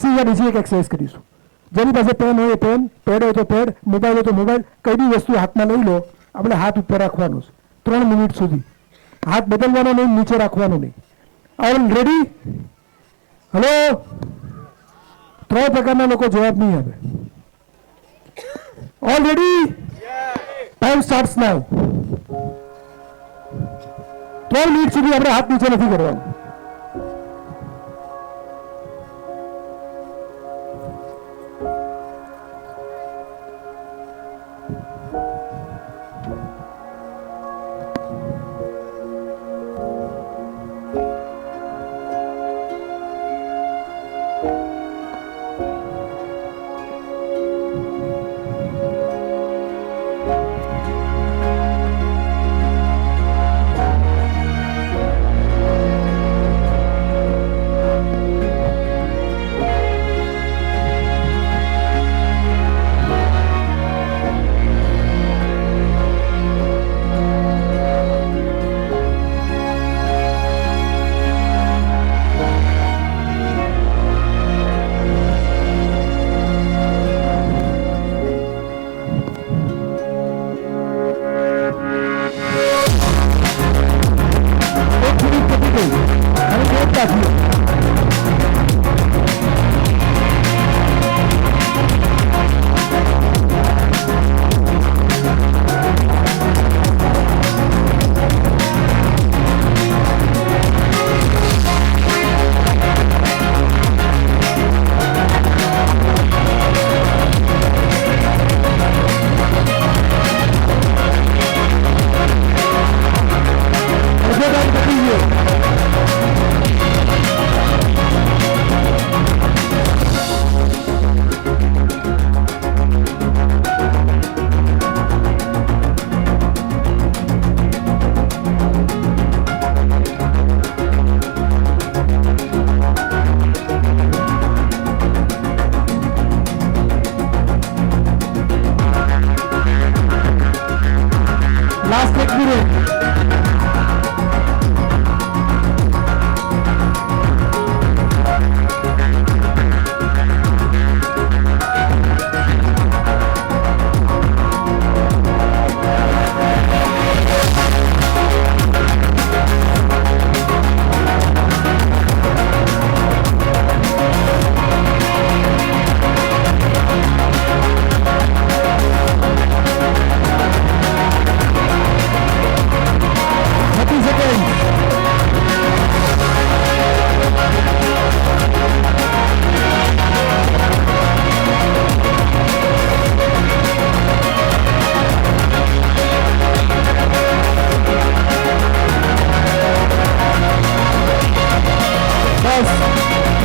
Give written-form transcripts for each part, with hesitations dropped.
સીધા બીજી એક એક્સરસાઇઝ કરીશું. જેની પાસે પેન હોય એ પેન, પેડ હોય તો પેડ, મોબાઈલ હોય તો મોબાઈલ, કઈ બી વસ્તુ હાથમાં લઈ લો. આપણે હાથ ઉપર રાખવાનું છે 3 મિનિટ સુધી. હાથ બદલવાનો નહીં, નીચે રાખવાનો નહીં. All ready? હલો? 3 પ્રકારના લોકો જવાબ નહીં આપે. All ready? ટાઈમ સ્ટાર્ટ્સ નાઉ. 3 મિનિટ સુધી આપણે હાથ નીચે નથી કરવાનો. Last 1 minute.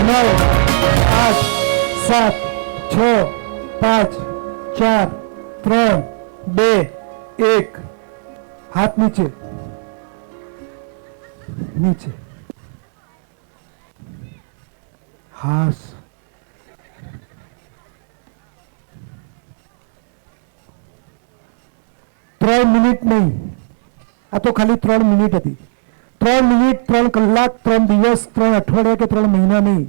નવ 8 7 6 5 4 3 2 1. હાથ નીચે નીચે. હાસ. ત્રણ મિનિટ નહીં, આ તો ખાલી 3 મિનિટ હતી. 3 મિનિટ, 3 કલાક, 3 દિવસ, 3 અઠવાડિયા કે 3 મહિના નહીં,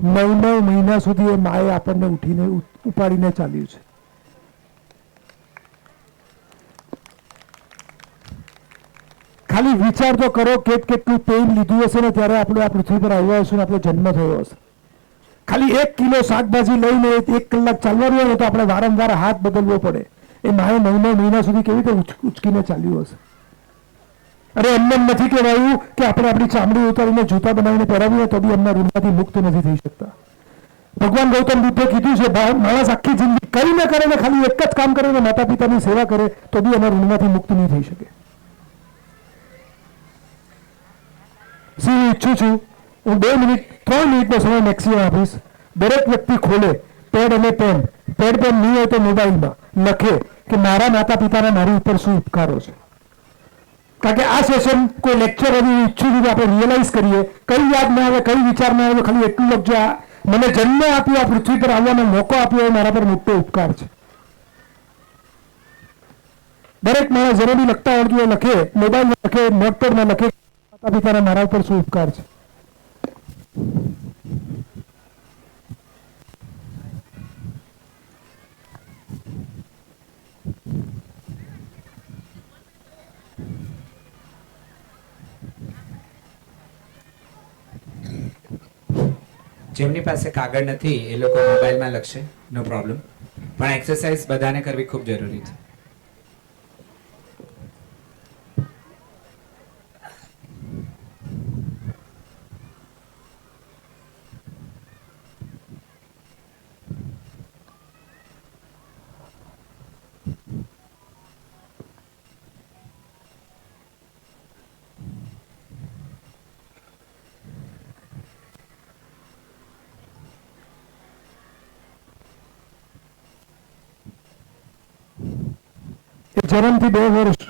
9 મહિના સુધી એ માએ આપણને ઉઠીને ઉપાડીને ચાલ્યું છે. ખાલી વિચાર તો કરો કેટલું પેઇન લીધું હશે ને ત્યારે આપણે આ પૃથ્વી પર આવ્યા હશું ને આપણો જન્મ થયો હશે. ખાલી 1 કિલો શાકભાજી લઈને 1 કલાક ચાલવાનું હોય તો આપણે વારંવાર હાથ બદલવો પડે. એ માએ 9 મહિના સુધી કેવી રીતે ઉચકીને ચાલ્યું હશે. અરે એમને નથી કહેવાયું કે આપણે આપણી ચામડી ઉતારીને જૂતા બનાવીને પહેરાવીએ તો બી એમના ઋણમાંથી મુક્ત નથી થઈ શકતા. ભગવાન ગૌતમ બુદ્ધે કીધું છે માણસ આખી જિંદગી કંઈ ન કરે ને ખાલી એક જ કામ કરે ને માતા પિતાની સેવા કરે તો બી એના ઋણમાંથી મુક્ત નહીં થઈ શકે. હું ઈચ્છું છું હું 2 મિનિટ 3 મિનિટનો સમય મેક્સિમમ આપીશ. દરેક વ્યક્તિ ખોલે પેડ અને પેન, પેડ પેન નહીં હોય તો મોબાઈલમાં લખે કે મારા માતા પિતાના મારી ઉપર શું ઉપકારો છે. કારણ કે આ સેશન કોઈ લેક્ચર હજી ઈચ્છું છું કે આપણે રિયલાઇઝ કરીએ. કઈ યાદ ના આવે, કઈ વિચાર ના આવે, ખાલી એટલું લખજો મને જન્મ આપ્યો, આ પૃથ્વી પર આવવાનો મોકો આપ્યો, એ મારા પર મોટો ઉપકાર છે. દરેક માણસ જેને બી લખતા આવડતું હોય લખે, મોબાઈલમાં લખે, નોટપેડમાં લખે માતા પિતાના મારા ઉપર શું ઉપકાર છે. જેમની પાસે કાગળ નથી એ લોકો મોબાઈલમાં લખશે, નો પ્રોબ્લેમ, પણ એક્સરસાઇઝ બધાને કરવી ખૂબ જરૂરી છે. જન્મથી 2 વર્ષ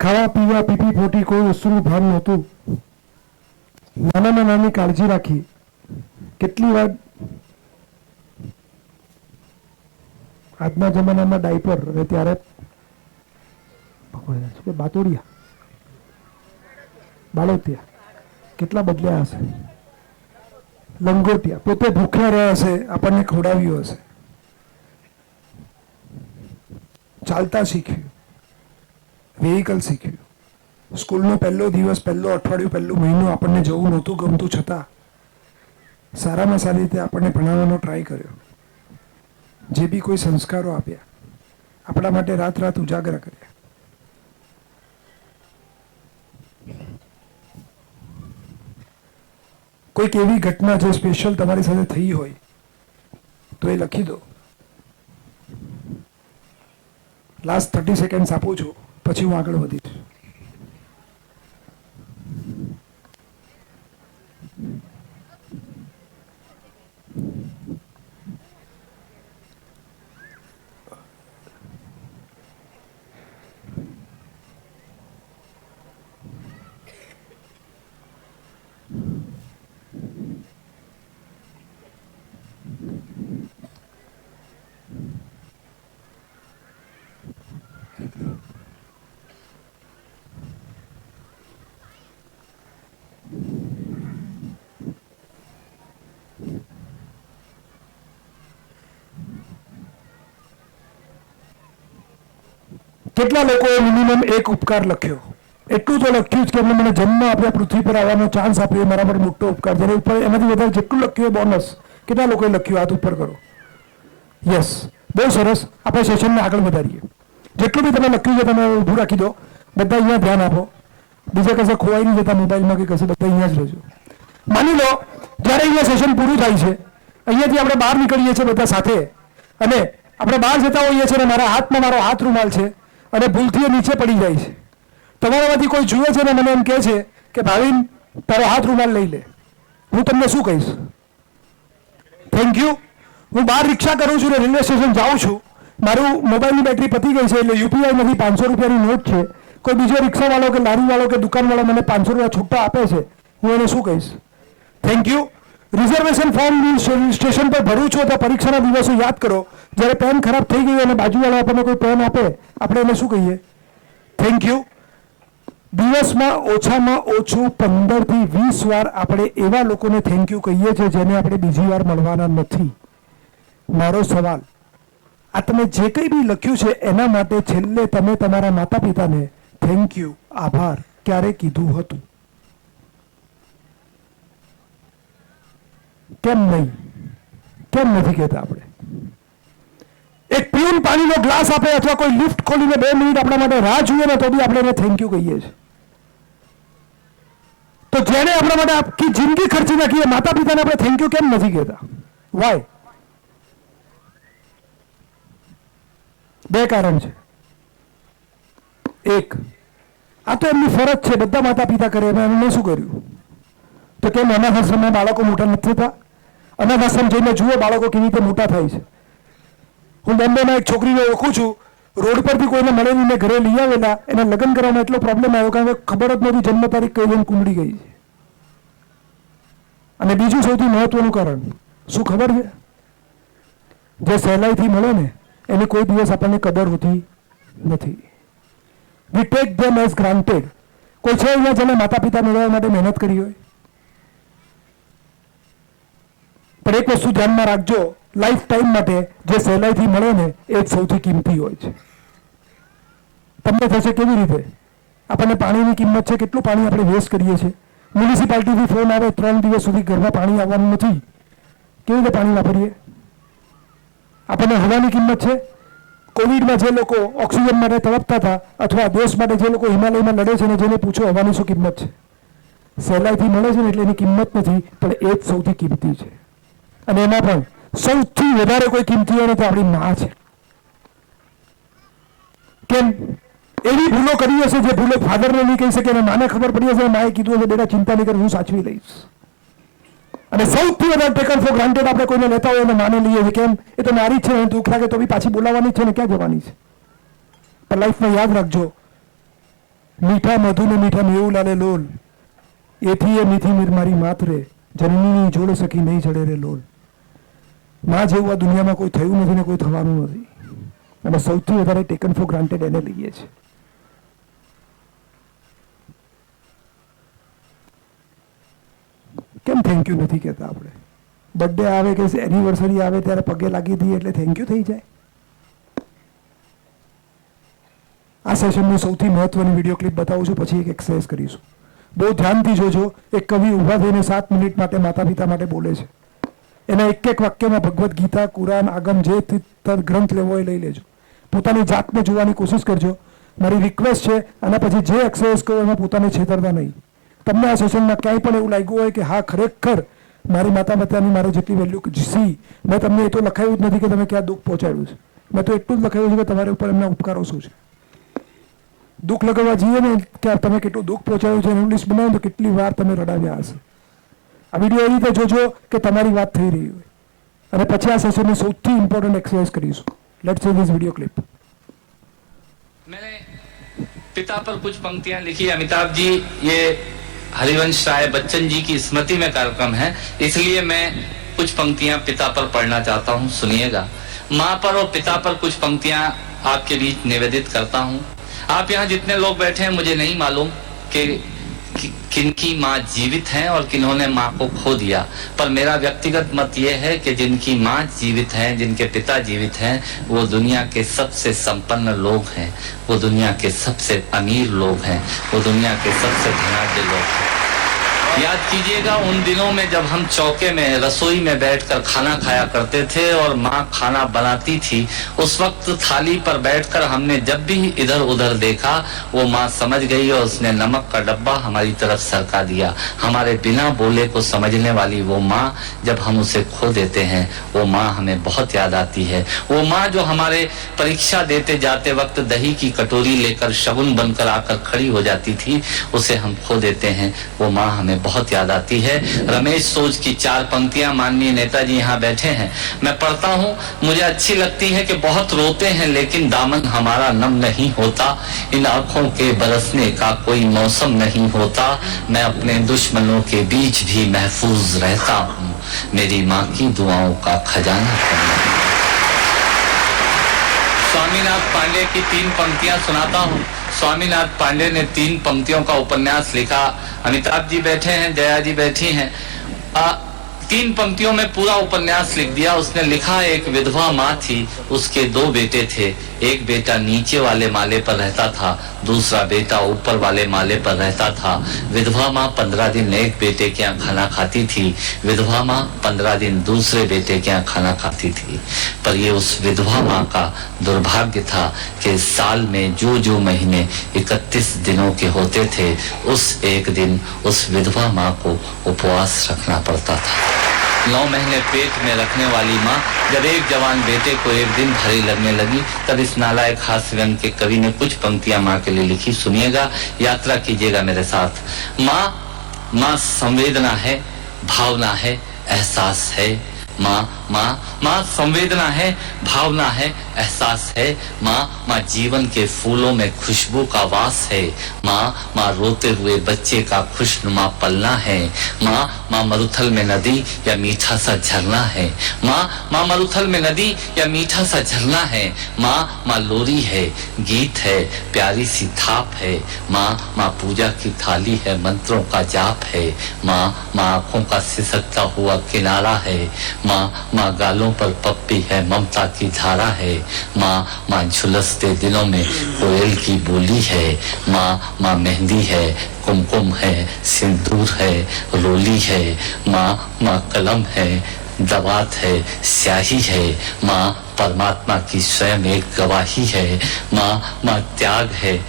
ખાવા પીવા પીપી પોટી કોઈ વસ્તુનું ભાન નહોતું. નાનામાં નાની કાળજી રાખી. કેટલી વાર આજના જમાનામાં ડાયપર અને ત્યારે બાતોડિયા બાળોતિયા કેટલા બદલ્યા હશે. લંગોટિયા પોતે ભૂખ્યા રહ્યા હશે, આપણને ખવડાવ્યું હશે. ચાલતા શીખ્યું, વેહિકલ શીખ્યું. સ્કૂલનો પહેલો દિવસ, પહેલો અઠવાડિયું, પહેલું મહિનો આપણને જવું નહોતું ગમતું, છતાં સારામાં સારી રીતે આપણને ભણાવવાનો ટ્રાય કર્યો. જે બી કોઈ સંસ્કારો આપ્યા, આપણા માટે રાત રાત ઉજાગરા કર્યા. કોઈક એવી ઘટના જે સ્પેશિયલ તમારી સાથે થઈ હોય તો એ લખી દો. લાસ્ટ 30 સેકન્ડ્સ આપું છું, પછી હું આગળ વધીશ. કેટલા લોકોએ મિનિમમ એક ઉપકાર લખ્યો? એટલું તો લખ્યું જ કે એમને મને જન્મ આપ્યા, પૃથ્વી પર આવવાનો ચાન્સ આપ્યો, મારા પર મોટો ઉપકાર. જેને ઉપર એનાથી વધારે જેટલું લખ્યું એ બોનસ. કેટલા લોકોએ લખ્યું? હાથ ઉપર કરો. યસ, બહુ સરસ. આપણે સેશનને આગળ વધારીએ. જેટલું બી તમે લખ્યું છે તમે ઊભું રાખી દો. બધા અહીંયા ધ્યાન આપો. બીજા કશે ખોવાઈ નહીં જતા મોબાઈલમાં કે કશે, બધા અહીંયા જ રહેજો. માની લો જ્યારે અહીંયા સેશન પૂરું થાય છે, અહીંયાથી આપણે બહાર નીકળીએ છીએ બધા સાથે, અને આપણે બહાર જતા હોઈએ છીએ અને મારા હાથમાં મારો હાથ રૂમાલ છે અને ભૂલથી એ નીચે પડી જાય છે. તમારામાંથી કોઈ જુએ છે ને મને એમ કહે છે કે ભાવિન તારો હાથ રૂમાલ લઈ લે, હું તમને શું કહીશ? Thank you. હું બહાર રિક્ષા કરું છું ને રેલવે સ્ટેશન જાઉં છું, મારું મોબાઈલની બેટરી પતી ગઈ છે, એટલે યુપીઆઈ નથી, 500 રૂપિયાની નોટ છે. કોઈ બીજો રિક્ષાવાળો કે લારીવાળો કે દુકાનવાળો મને 500 રૂપિયા છૂટા આપે છે, હું એને શું કહીશ? Thank you. Reservation form station પર ભરું છું તો પરીક્ષાના દિવસો યાદ કરો, જ્યારે પેન ખરાબ થઈ ગઈ અને બાજુવાળો આપણને કોઈ પેન આપે, આપણે એને શું કહીએ? Thank you. દિવસમાં ઓછામાં ઓછું 15 થી 20 વાર આપણે એવા લોકોને થેન્ક યુ કહીએ છીએ જેને આપણે બીજી વાર મળવાના નથી. મારો સવાલ, આ તમે જે કંઈ બી લખ્યું છે એના માટે છેલ્લે તમે તમારા માતા પિતાને થેન્ક યુ, આભાર ક્યારે કીધું હતું? કેમ નહીં? કેમ નથી કહેતા આપણે? એક પીઉન પાણીનો ગ્લાસ આપે અથવા કોઈ લિફ્ટ ખોલીને 2 મિનિટ આપણા માટે રાહ જુએ ને તો બી આપણે એને થેન્ક યુ કહીએ છીએ. તો જેને આપણા માટે આખી જિંદગી ખર્ચી નાખી એ માતા પિતાને આપણે થેન્ક યુ કેમ નથી કહેતા? વાય? 2 કારણ છે. એક, આ તો એમની ફરજ છે, બધા માતા પિતા કરે, એમને શું કર્યું? તો કેમ અનાથ આશ્રમમાં બાળકો મોટા નથી થતા? અનાથ આશ્રમ જઈને જુઓ બાળકો કેવી રીતે મોટા થાય છે. હું બોમ્બેમાં એક છોકરીને ઓળખું છું, રોડ પરથી કોઈને મળેલી ને ઘરે લઈ આવેલા, એના લગ્ન કરવામાં એટલો પ્રોબ્લેમ આવ્યો કારણ કે ખબર જ નથી જન્મ તારીખ કઈ જણ કુંબળી ગઈ છે. અને બીજું સૌથી મહત્વનું કારણ શું ખબર છે? જે સહેલાઈથી મળે ને એની કોઈ દિવસ આપણને કદર હોતી નથી. We take them as granted. કોઈ છે અહીંયા જેને માતા પિતા મેળવવા માટે મહેનત કરી હોય? પણ એક વસ્તુ ધ્યાનમાં રાખજો, લાઈફ ટાઈમ માટે જે સહેલાઈથી મળે ને એ જ સૌથી કિંમતી હોય છે. તમને થશે કેવી રીતે? આપણને પાણીની કિંમત છે, કેટલું પાણી આપણે વેસ્ટ કરીએ છીએ. મ્યુનિસિપાલિટીથી ફોન આવે 3 દિવસ સુધી ઘરમાં પાણી આવવાનું નથી, કેવી રીતે પાણી વાપરીએ? આપણને હવાની કિંમત છે? કોવિડમાં જે લોકો ઓક્સિજન માટે તડપતા હતા અથવા દેશ માટે જે લોકો હિમાલયમાં લડે છે ને જેને પૂછો હવાની શું કિંમત છે, સહેલાઈથી મળે છે ને એટલે એની કિંમત નથી, પણ એ જ સૌથી કિંમતી છે. અને એમાં પણ સૌથી વધારે કોઈ કિંમતી હોય ને તો આપણી મા છે. કેમ? એવી ભૂલો કરી હશે જે ભૂલો ફાધરને નહીં કહી શકે અને માને ખબર પડી હશે, માએ કીધું હશે બેટા ચિંતા નહીં કર, હું સાચવી લઈશ. અને સૌથી વધારે ટેકન ફોર ગ્રાન્ટેડ આપણે કોઈને લેતા હોય અને માને લઈએ છીએ. કેમ? એ તો મારી જ છે, દુઃખ લાગે તો બી પાછી બોલાવવાની છે ને ક્યાં જવાની છે. પણ લાઈફમાં યાદ રાખજો, મીઠા મધુ ને મીઠા મેવું લાલે લોલ, એથી એ મીઠી મીર મારી માતરે, જનનીની જોડે સખી નહીં ચડે રે લોલ. માં જેવું આ દુનિયામાં કોઈ થયું નથી ને કોઈ થવાનું નથી. અને સૌથી વધારે ટેકન ફોર ગ્રાન્ટેડ એને લઈએ છીએ. કેમ થેન્ક યુ નથી કહેતા આપણે? બર્થડે આવે કે એનિવર્સરી આવે ત્યારે પગે લાગી દઈએ એટલે થેન્ક યુ થઈ જાય. આ સેશનની સૌથી મહત્વની વિડીયો ક્લિપ બતાવું છું, પછી એક એક્સરસાઇઝ કરીશું. બહુ ધ્યાનથી જોજો. એક કવિ ઊભા થઈને 7 મિનિટ માટે માતા પિતા માટે બોલે છે. એના એક એક વાક્યમાં ભગવદ્ ગીતા, કુરાન, આગમ જે ગ્રંથ લેવો એ લઈ લેજો. પોતાની જાતને જોવાની કોશિશ કરજો. મારી રિક્વેસ્ટ છે, આના પછી જે એક્સરસાઇઝ કરો એમાં પોતાને છેતરતા નહીં. તમને આ સેશનમાં ક્યાંય પણ એવું લાગ્યું હોય કે હા ખરેખર મારી માતા પિતાની મારે જેટલી વેલ્યુ સી, મેં તમને એ તો લખાયું જ નથી કે તમે ક્યાં દુઃખ પહોંચાડ્યું છે. મેં તો એટલું જ લખાયું છે કે તમારા ઉપર એમના ઉપકારો શું છે. દુઃખ લગાવવા જઈએ ને કે તમે કેટલું દુઃખ પહોંચાડ્યું છે એનું લિસ્ટ બનાવો તો કેટલી વાર તમે રડાવ્યા હશે. આ વિડીયો એવી રીતે જોજો કે તમારી વાત થઈ રહી હોય. અને પછી આ સેશનની સૌથી ઇમ્પોર્ટન્ટ એક્સરસાઇઝ કરીશું. Let's see this video clip. मैंने पिता पर कुछ पंक्तियां लिखी. अमिताभ जी, ये हरिवंश राय बच्चन जी की स्मृति में कार्यक्रम है, इसलिए मैं कुछ पंक्तियां पिता पर पढ़ना चाहता हूं. सुनिएगा. माँ पर और पिता पर कुछ पंक्तियां आपके बीच निवेदित करता हूं. आप यहाँ जितने लोग बैठे हैं, मुझे नहीं मालूम कि किनकी माँ जीवित हैं और किन्होंने माँ को खो दिया, पर मेरा व्यक्तिगत मत ये है कि जिनकी माँ जीवित हैं, जिनके पिता जीवित हैं, वो दुनिया के सबसे संपन्न लोग हैं, वो दुनिया के सबसे अमीर लोग हैं, वो दुनिया के सबसे धनाढ्य लोग हैं. याद कीजिएगा उन दिनों में जब हम चौके में, रसोई में बैठकर खाना खाया करते थे और माँ खाना बनाती थी. उस वक्त थाली पर बैठकर हमने जब भी इधर उधर देखा, वो माँ समझ गई और उसने नमक का डब्बा हमारी तरफ सरका दिया. हमारे बिना बोले को समझने वाली वो माँ, जब हम उसे खो देते हैं, वो माँ हमें बहुत याद आती है. वो माँ जो हमारे परीक्षा देते जाते वक्त दही की कटोरी लेकर शगुन बनकर आकर खड़ी हो जाती थी, उसे हम खो देते हैं. वो माँ हमें बहुत याद आती है. रमेश सोज की 4 पंक्तियां माननीय नेताजी यहाँ बैठे हैं, मैं पढ़ता हूँ. मुझे अच्छी लगती है कि बहुत रोते हैं लेकिन दामन हमारा नम नहीं होता. इन आंखों के बरसने का कोई मौसम नहीं होता. मैं अपने दुश्मनों के बीच भी महफूज रहता हूँ. मेरी माँ की दुआओं का खजाना है. स्वामीनाथ पांडे की 3 पंक्तियां सुनाता हूँ. स्वामीनाथ पांडे ने 3 पंक्तियों का उपन्यास लिखा. अमिताभ जी बैठे हैं, जया जी बैठी हैं. 3 पंक्तियों में पूरा उपन्यास लिख दिया. उसने लिखा, एक विधवा माँ थी, उसके 2 बेटे थे. एक बेटा नीचे वाले माले पर रहता था, दूसरा बेटा ऊपर वाले माले पर रहता था. विधवा माँ 15 दिन एक बेटे के यहाँ खाना खाती थी, विधवा माँ 15 दिन दूसरे बेटे के यहाँ खाना खाती थी. पर ये उस विधवा माँ का दुर्भाग्य था कि साल में जो महीने 31 दिनों के होते थे, उस एक दिन उस विधवा माँ को उपवास रखना पड़ता था. 9 महीने पेट में रखने वाली माँ जब एक जवान बेटे को एक दिन भारी लगने लगी, तब इस नालायक हास्य व्यंग के कवि ने कुछ पंक्तियां माँ के लिए लिखी. सुनिएगा, यात्रा कीजिएगा मेरे साथ. माँ संवेदना है, भावना है, एहसास है. माँ संवेदना है, भावना है, एहसास है. माँ जीवन के फूलों में खुशबू का वास है. माँ रोते हुए बच्चे का खुशनुमा पलना है. माँ मरुथल में नदी या मीठा सा झरना है. माँ मरुथल में नदी या मीठा सा झरना है. माँ लोरी है, गीत है, प्यारी सी थाप है. माँ पूजा की थाली है, मंत्रों का जाप है. माँ आंखों का सिसकता हुआ किनारा है. माँ गालों पर पप्पी है, ममता की धारा है। माँ झुलसते दिलों में कोयल की बोली है। माँ मेहंदी है, कुमकुम है, सिंदूर है, रोली है। माँ कलम है, दवात है, स्याही है। माँ परमात्मा की स्वयं एक गवाही है। माँ त्याग है,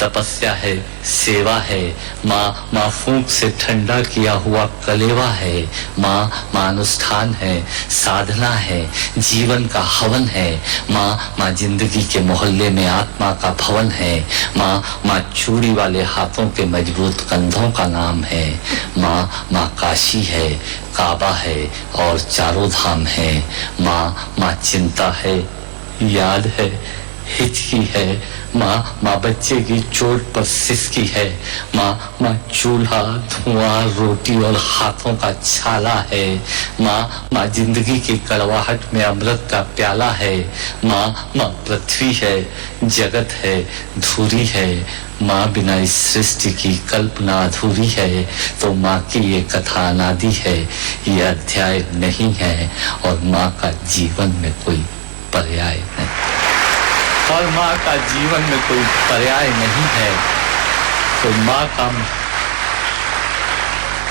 तपस्या है, सेवा है। माँ फूंक से ठंडा किया हुआ कलेवा है। माँ अनुष्ठान है, साधना है, जीवन का हवन है। माँ जिंदगी के मोहल्ले में आत्मा का भवन है। माँ चूड़ी वाले हाथों के मजबूत कंधों का नाम है। माँ काशी है, काबा है और चारों धाम है। माँ चिंता है, याद है, हिचकी है। माँ बच्चे की चोट पर सिसकी है। माँ चूल्हा, धुआं, रोटी और हाथों का छाला है। माँ जिंदगी की कड़वाहट में अमृत का प्याला है। माँ पृथ्वी है, जगत है, धुरी है। माँ बिना इस सृष्टि की कल्पना अधूरी है। तो माँ की ये कथा अनादि है, ये अध्याय नहीं है और माँ का जीवन में कोई पर्याय नहीं, और माँ का जीवन में कोई पर्याय नहीं है।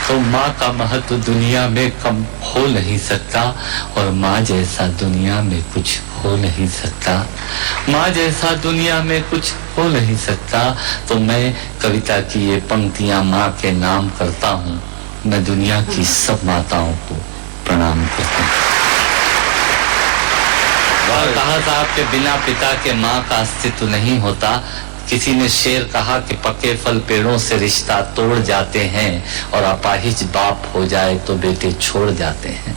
तो माँ का महत्व दुनिया में कम हो नहीं सकता और माँ जैसा दुनिया में कुछ हो नहीं सकता। माँ जैसा दुनिया में कुछ हो नहीं सकता। तो मैं कविता की ये पंक्तियां माँ के नाम करता हूँ। मैं दुनिया की सब माताओं को प्रणाम करता हूँ। और कहा साहब के बिना पिता के माँ का अस्तित्व नहीं होता। किसी ने शेर कहा कि पके फल पेड़ों से रिश्ता तोड़ जाते हैं और अपाहिज बाप हो जाए तो बेटे छोड़ जाते हैं।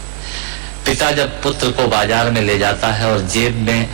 पिता जब पुत्र को बाजार में ले जाता है और जेब में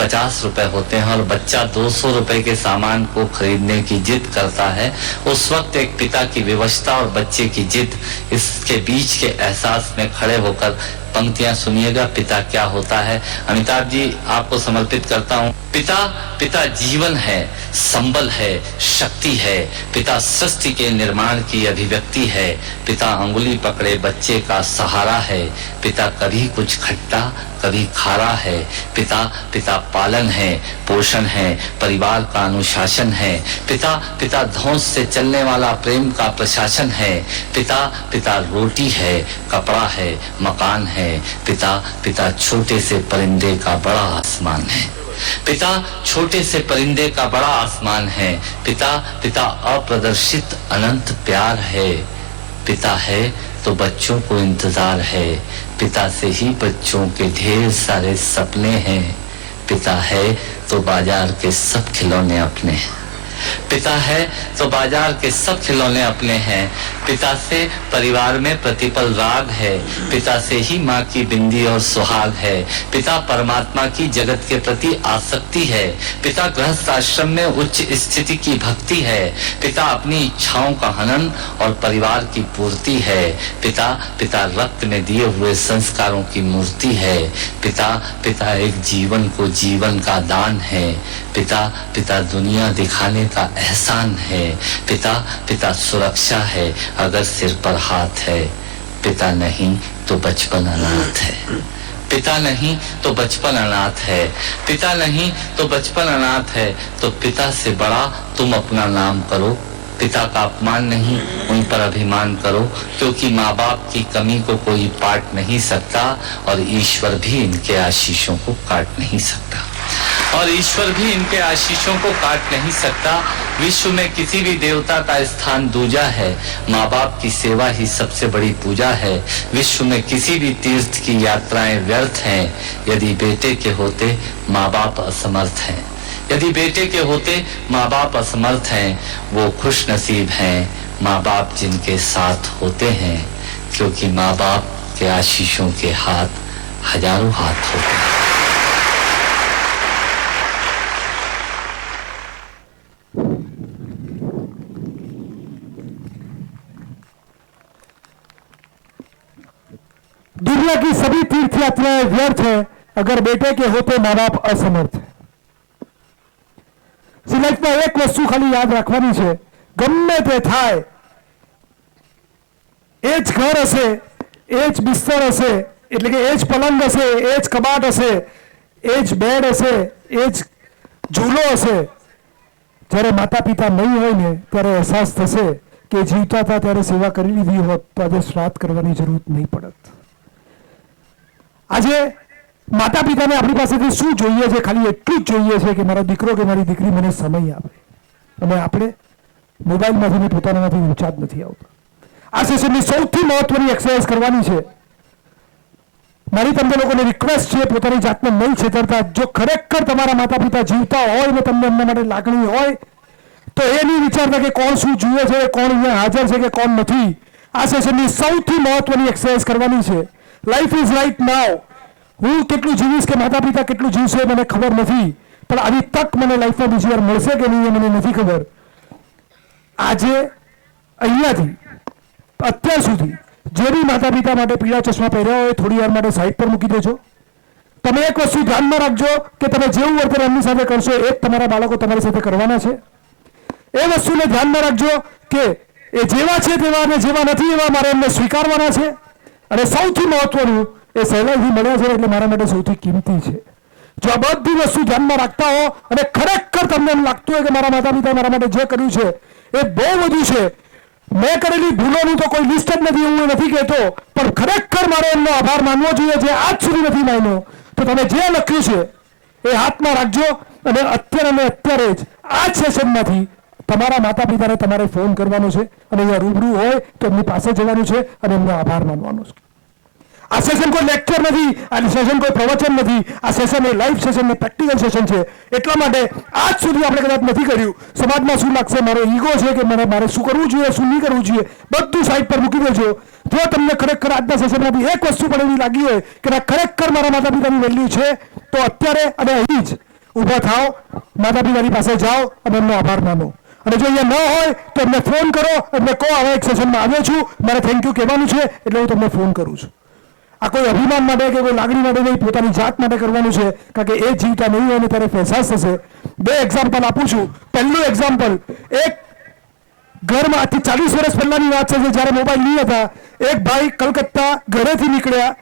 50 रुपए होते हैं और बच्चा 200 रुपए के सामान को खरीदने की जिद करता है, उस वक्त एक पिता की विवशता और बच्चे की जिद, इसके बीच के एहसास में खड़े होकर पंक्तियां सुनिएगा। पिता क्या होता है, अमिताभ जी आपको समर्पित करता हूँ। पिता जीवन है, संबल है, शक्ति है। पिता सृष्टि के निर्माण की अभिव्यक्ति है। पिता अंगुली पकड़े बच्चे का सहारा है। पिता कभी कुछ खट्टा कभी खारा है। पिता पालन है, पोषण है, परिवार का अनुशासन है। पिता धौंस से चलने वाला प्रेम का प्रशासन है। पिता रोटी है, कपड़ा है, मकान है। पिता छोटे से परिंदे का बड़ा आसमान है। पिता छोटे से परिंदे का बड़ा आसमान है। पिता अप्रदर्शित अनंत प्यार है। पिता है तो बच्चों को इंतजार है। पिता से ही बच्चों के ढेर सारे सपने हैं। पिता है तो बाजार के सब खिलौने अपने हैं। पिता है तो बाजार के सब खिलौने अपने हैं। पिता से परिवार में प्रतिपल राग है। पिता से ही माँ की बिंदी और सुहाग है। पिता परमात्मा की जगत के प्रति आसक्ति है। पिता गृहस्थ आश्रम में उच्च स्थिति की भक्ति है। पिता अपनी इच्छाओं का हनन और परिवार की पूर्ति है। पिता रक्त में दिए हुए संस्कारों की मूर्ति है। पिता एक जीवन को जीवन का दान है। पिता दुनिया दिखाने का एहसान है। पिता सुरक्षा है अगर सिर पर हाथ है। पिता नहीं तो बचपन अनाथ है। पिता नहीं तो बचपन अनाथ है। पिता नहीं तो बचपन अनाथ है। तो पिता से बड़ा तुम अपना नाम करो। पिता का अपमान नहीं, उन पर अभिमान करो, क्योंकि माँ बाप की कमी को कोई पाट नहीं सकता और ईश्वर भी इनके आशीषों को काट नहीं सकता। विश्व में किसी भी देवता का स्थान दूजा है। माँ बाप की सेवा ही सबसे बड़ी पूजा है। विश्व में किसी भी तीर्थ की यात्राएं व्यर्थ हैं यदि बेटे के होते माँ बाप असमर्थ हैं। यदि बेटे के होते माँ बाप असमर्थ हैं, वो खुश नसीब हैं माँ बाप जिनके साथ होते हैं, क्योंकि माँ बाप के आशीषों के हाथ हजारों हाथ होते हैं। दुनिया की सभी तीर्थ यात्राएं व्यर्थ है अगर बेटे के होते माँ बाप असमर्थ है। લાઈફમાં એક વસ્તુ ખાલી યાદ રાખવાની છે, ગમે તે થાય, એ જ ઘર હશે, એ જ બિસ્તર હશે, એટલે કે એ જ પલંગ હશે, એ જ કબાટ હશે, એ જ બેડ હશે, એ જ ઝૂલો હશે. જ્યારે માતા પિતા નહીં હોય ને ત્યારે અહેસાસ થશે કે જીવતા હતા ત્યારે સેવા કરી લીધી હોત તો આજે શ્રાદ્ધ કરવાની જરૂર નહીં પડત. આજે માતા પિતાને આપણી પાસેથી શું જોઈએ છે? ખાલી એટલું જ જોઈએ છે કે મારો દીકરો કે મારી દીકરી મને સમય આપે. અને આપણે મોબાઈલમાંથી પોતાનામાંથી ઊંચા જ નથી આવતા. આ સેશનની સૌથી મહત્વની એક્સરસાઇઝ કરવાની છે. મારી તમને લોકોને રિક્વેસ્ટ છે, પોતાની જાતને નહીં છેતરતા. જો ખરેખર તમારા માતા પિતા જીવતા હોય ને તમને એમના માટે લાગણી હોય તો એ નહીં વિચારતા કે કોણ શું જુએ છે, કોણ અહીંયા હાજર છે કે કોણ નથી. આ સેશનની સૌથી મહત્વની એક્સરસાઇઝ કરવાની છે. Life is right now. હું કેટલું જીવીશ કે માતા પિતા કેટલું જીવશે મને ખબર નથી, પણ આવી તક મને લાઈફમાં બીજી વાર મળશે કે નહીં એ મને નથી ખબર. આજે અહીંયાથી અત્યાર સુધી જે બી માતા પિતા માટે પીળા ચશ્મા પહેર્યા હોય થોડી વાર માટે સાઈડ પર મૂકી દેજો. તમે એક વસ્તુ ધ્યાનમાં રાખજો કે તમે જેવું વર્તન એમની સાથે કરશો એ જ તમારા બાળકો તમારી સાથે કરવાના છે. એ વસ્તુને ધ્યાનમાં રાખજો કે એ જેવા છે તેવા અને જેવા નથી એવા મારે એમને સ્વીકારવાના છે. અને સૌથી મહત્વનું એ સહેલાઈથી મળ્યા છે એટલે મારા માટે સૌથી કિંમતી છે. જો આ બધી વસ્તુ ધ્યાનમાં રાખતા હો અને ખરેખર તમને એમ લાગતું હોય કે મારા માતા પિતા મારા માટે જે કર્યું છે એ બહુ બધું છે, મેં કરેલી ભૂલોનું તો કોઈ લિસ્ટ જ નથી, હું નથી કહેતો, પણ ખરેખર મારે એમનો આભાર માનવો જોઈએ જે આજ સુધી નથી માન્યો. તો તમે જે લખ્યું છે એ હાથમાં રાખજો અને અત્યારે જ આ જ સેશનમાંથી તમારા માતા પિતાને તમારે ફોન કરવાનો છે અને અહીંયા રૂબરૂ હોય તો એમની પાસે જવાનું છે અને એમનો આભાર માનવાનો છે. આ સેશન કોઈ લેક્ચર નથી, આ સેશન કોઈ પ્રવચન નથી, આ સેશન એ લાઈવ સેશન ને પ્રેક્ટિકલ સેશન છે. એટલા માટે આજ સુધી આપણે કદાચ નથી કર્યું. સમાજમાં શું લાગશે, મારો ઈગો છે કે મારે શું કરવું જોઈએ, શું નહીં કરવું જોઈએ, બધું સાઈડ પર મૂકી દેજો. જો તમને ખરેખર આજના સેશનમાંથી એક વસ્તુ પણ એવી લાગી હોય કે ના ખરેખર મારા માતા પિતાની વેલ્યુ છે તો અત્યારે અને અહીં જ ઊભા થાઓ, માતા પિતાની પાસે જાઓ અને એમનો આભાર માનો. અને જો અહીંયા ન હોય તો એમને ફોન કરો, એમને કહો હવે એક સેશનમાં આવ્યો છું, મારે થેન્ક યુ કહેવાનું છે એટલે હું તમને ફોન કરું છું. આ કોઈ અભિમાન માટે કે કોઈ લાગણી માટે નહીં, પોતાની જાત માટે કરવાનું છે. કારણ કે એ જીવતા નહીં હોય ને ત્યારે અહેસાસ થશે. બે એક્ઝામ્પલ આપું છું. પહેલું એક્ઝામ્પલ, એક ઘરમાં આજથી 40 વર્ષ પહેલાની વાત છે જ્યારે મોબાઈલ નહીં હતા. એક ભાઈ કલકત્તા ઘરેથી નીકળ્યા,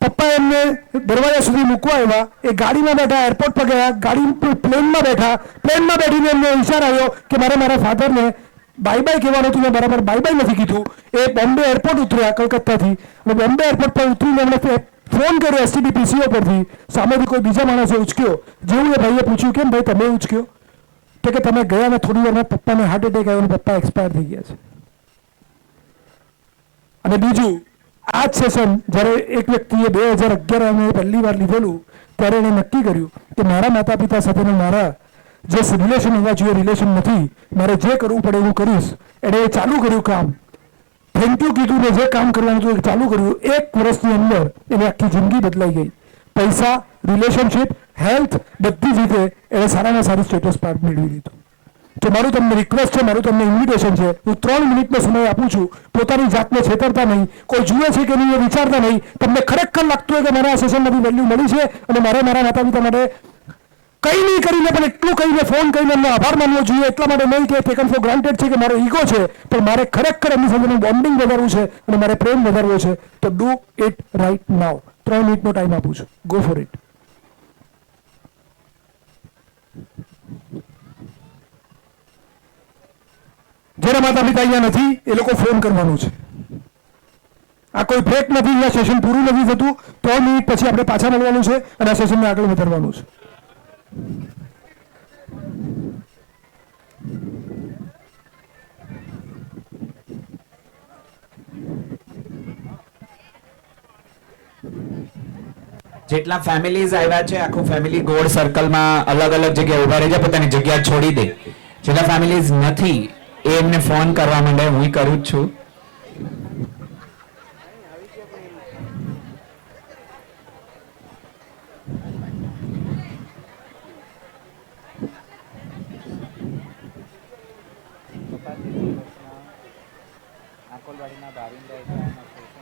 પપ્પા એમને દરવાજા સુધી મૂકવા આવ્યા, એ ગાડીમાં બેઠા, એરપોર્ટ પર ગયા, ગાડી પ્લેનમાં બેઠા, પ્લેનમાં બેઠીને એમને વિચાર આવ્યો કે મારે મારા ફાધરને બાય બાય કહેવાનું હતું, મેં બરાબર બાય બાય નથી કીધું. એ બોમ્બે એરપોર્ટ ઉતર્યા કલકત્તાથી અને બોમ્બે એરપોર્ટ પર ઉતરીને એમણે ફોન કર્યો એસટીડી પીસીઓ પરથી. સામેથી કોઈ બીજા માણસે ઉચક્યો. જેવું એ ભાઈએ પૂછ્યું કેમ ભાઈ તમે ઉચક્યો? તો કે તમે ગયા ને થોડી વારમાં પપ્પાને હાર્ટ એટેક આવ્યો અને પપ્પા એક્સપાયર થઈ ગયા છે. અને બીજું, આ જ સેશન જ્યારે એક વ્યક્તિએ 2011 અમે પહેલી વાર લીધેલું ત્યારે એણે નક્કી કર્યું કે મારા માતા પિતા સાથેનું મારા જે રિલેશન હોવા જોઈએ રિલેશન નથી, મારે જે કરવું પડે હું કરીશ. એણે એ ચાલુ કર્યું કામ, થેન્ક યુ કીધું ને જે કામ કરવાનું હતું એ ચાલુ કર્યું. 1 વર્ષની અંદર એની આખી જિંદગી બદલાઈ ગઈ. પૈસા, રિલેશનશિપ, હેલ્થ, બધી જ રીતે એણે સારામાં સારું સ્ટેટસ પાર્ટ મેળવી લીધું. તો મારું તમને રિક્વેસ્ટ છે, મારું તમને ઇન્વિટેશન છે, હું 3 મિનિટનો સમય આપું છું. પોતાની જાતને છેતરતા નહીં, કોઈ જુએ છે કે નહીં એ વિચારતા નહીં. તમને ખરેખર લાગતું હોય કે મને આ સેશનમાંથી વેલ્યુ મળી છે અને મારે મારા માતા પિતા માટે કંઈ નહીં કરીને પણ એટલું કહીને ફોન કરીને એમનો આભાર માનવો જોઈએ. એટલા માટે નહીં કે ટેકન ફોર ગ્રાન્ટેડ છે કે મારો ઈગો છે, પણ મારે ખરેખર એમની સાથેનું બોન્ડિંગ વધારવું છે અને મારે પ્રેમ વધારવો છે. તો ડુ ઇટ રાઈટ નાઉ. 3 મિનિટનો ટાઈમ આપું છું. Go for it. જેના માતા પિતા અહીંયા નથી એ લોકો ફોન કરવાનું છે. આ કોઈ બ્રેક નથી, અહીંયા સેશન પૂરું નથી થતું. 3 મિનિટ પછી આપણે પાછા મળવાનું છે અને આ સેશનને આગળ વધારવાનું છે. જેટલા ફેમિલીઝ આવ્યા છે આખું ફેમિલી ગોળ સર્કલમાં અલગ અલગ જગ્યાએ ઉભા રહી જાય, પોતાની જગ્યા છોડી દે. જેટલા ફેમિલીઝ નથી એ એમને ફોન કરવા માંડે, હું કરું જ છું.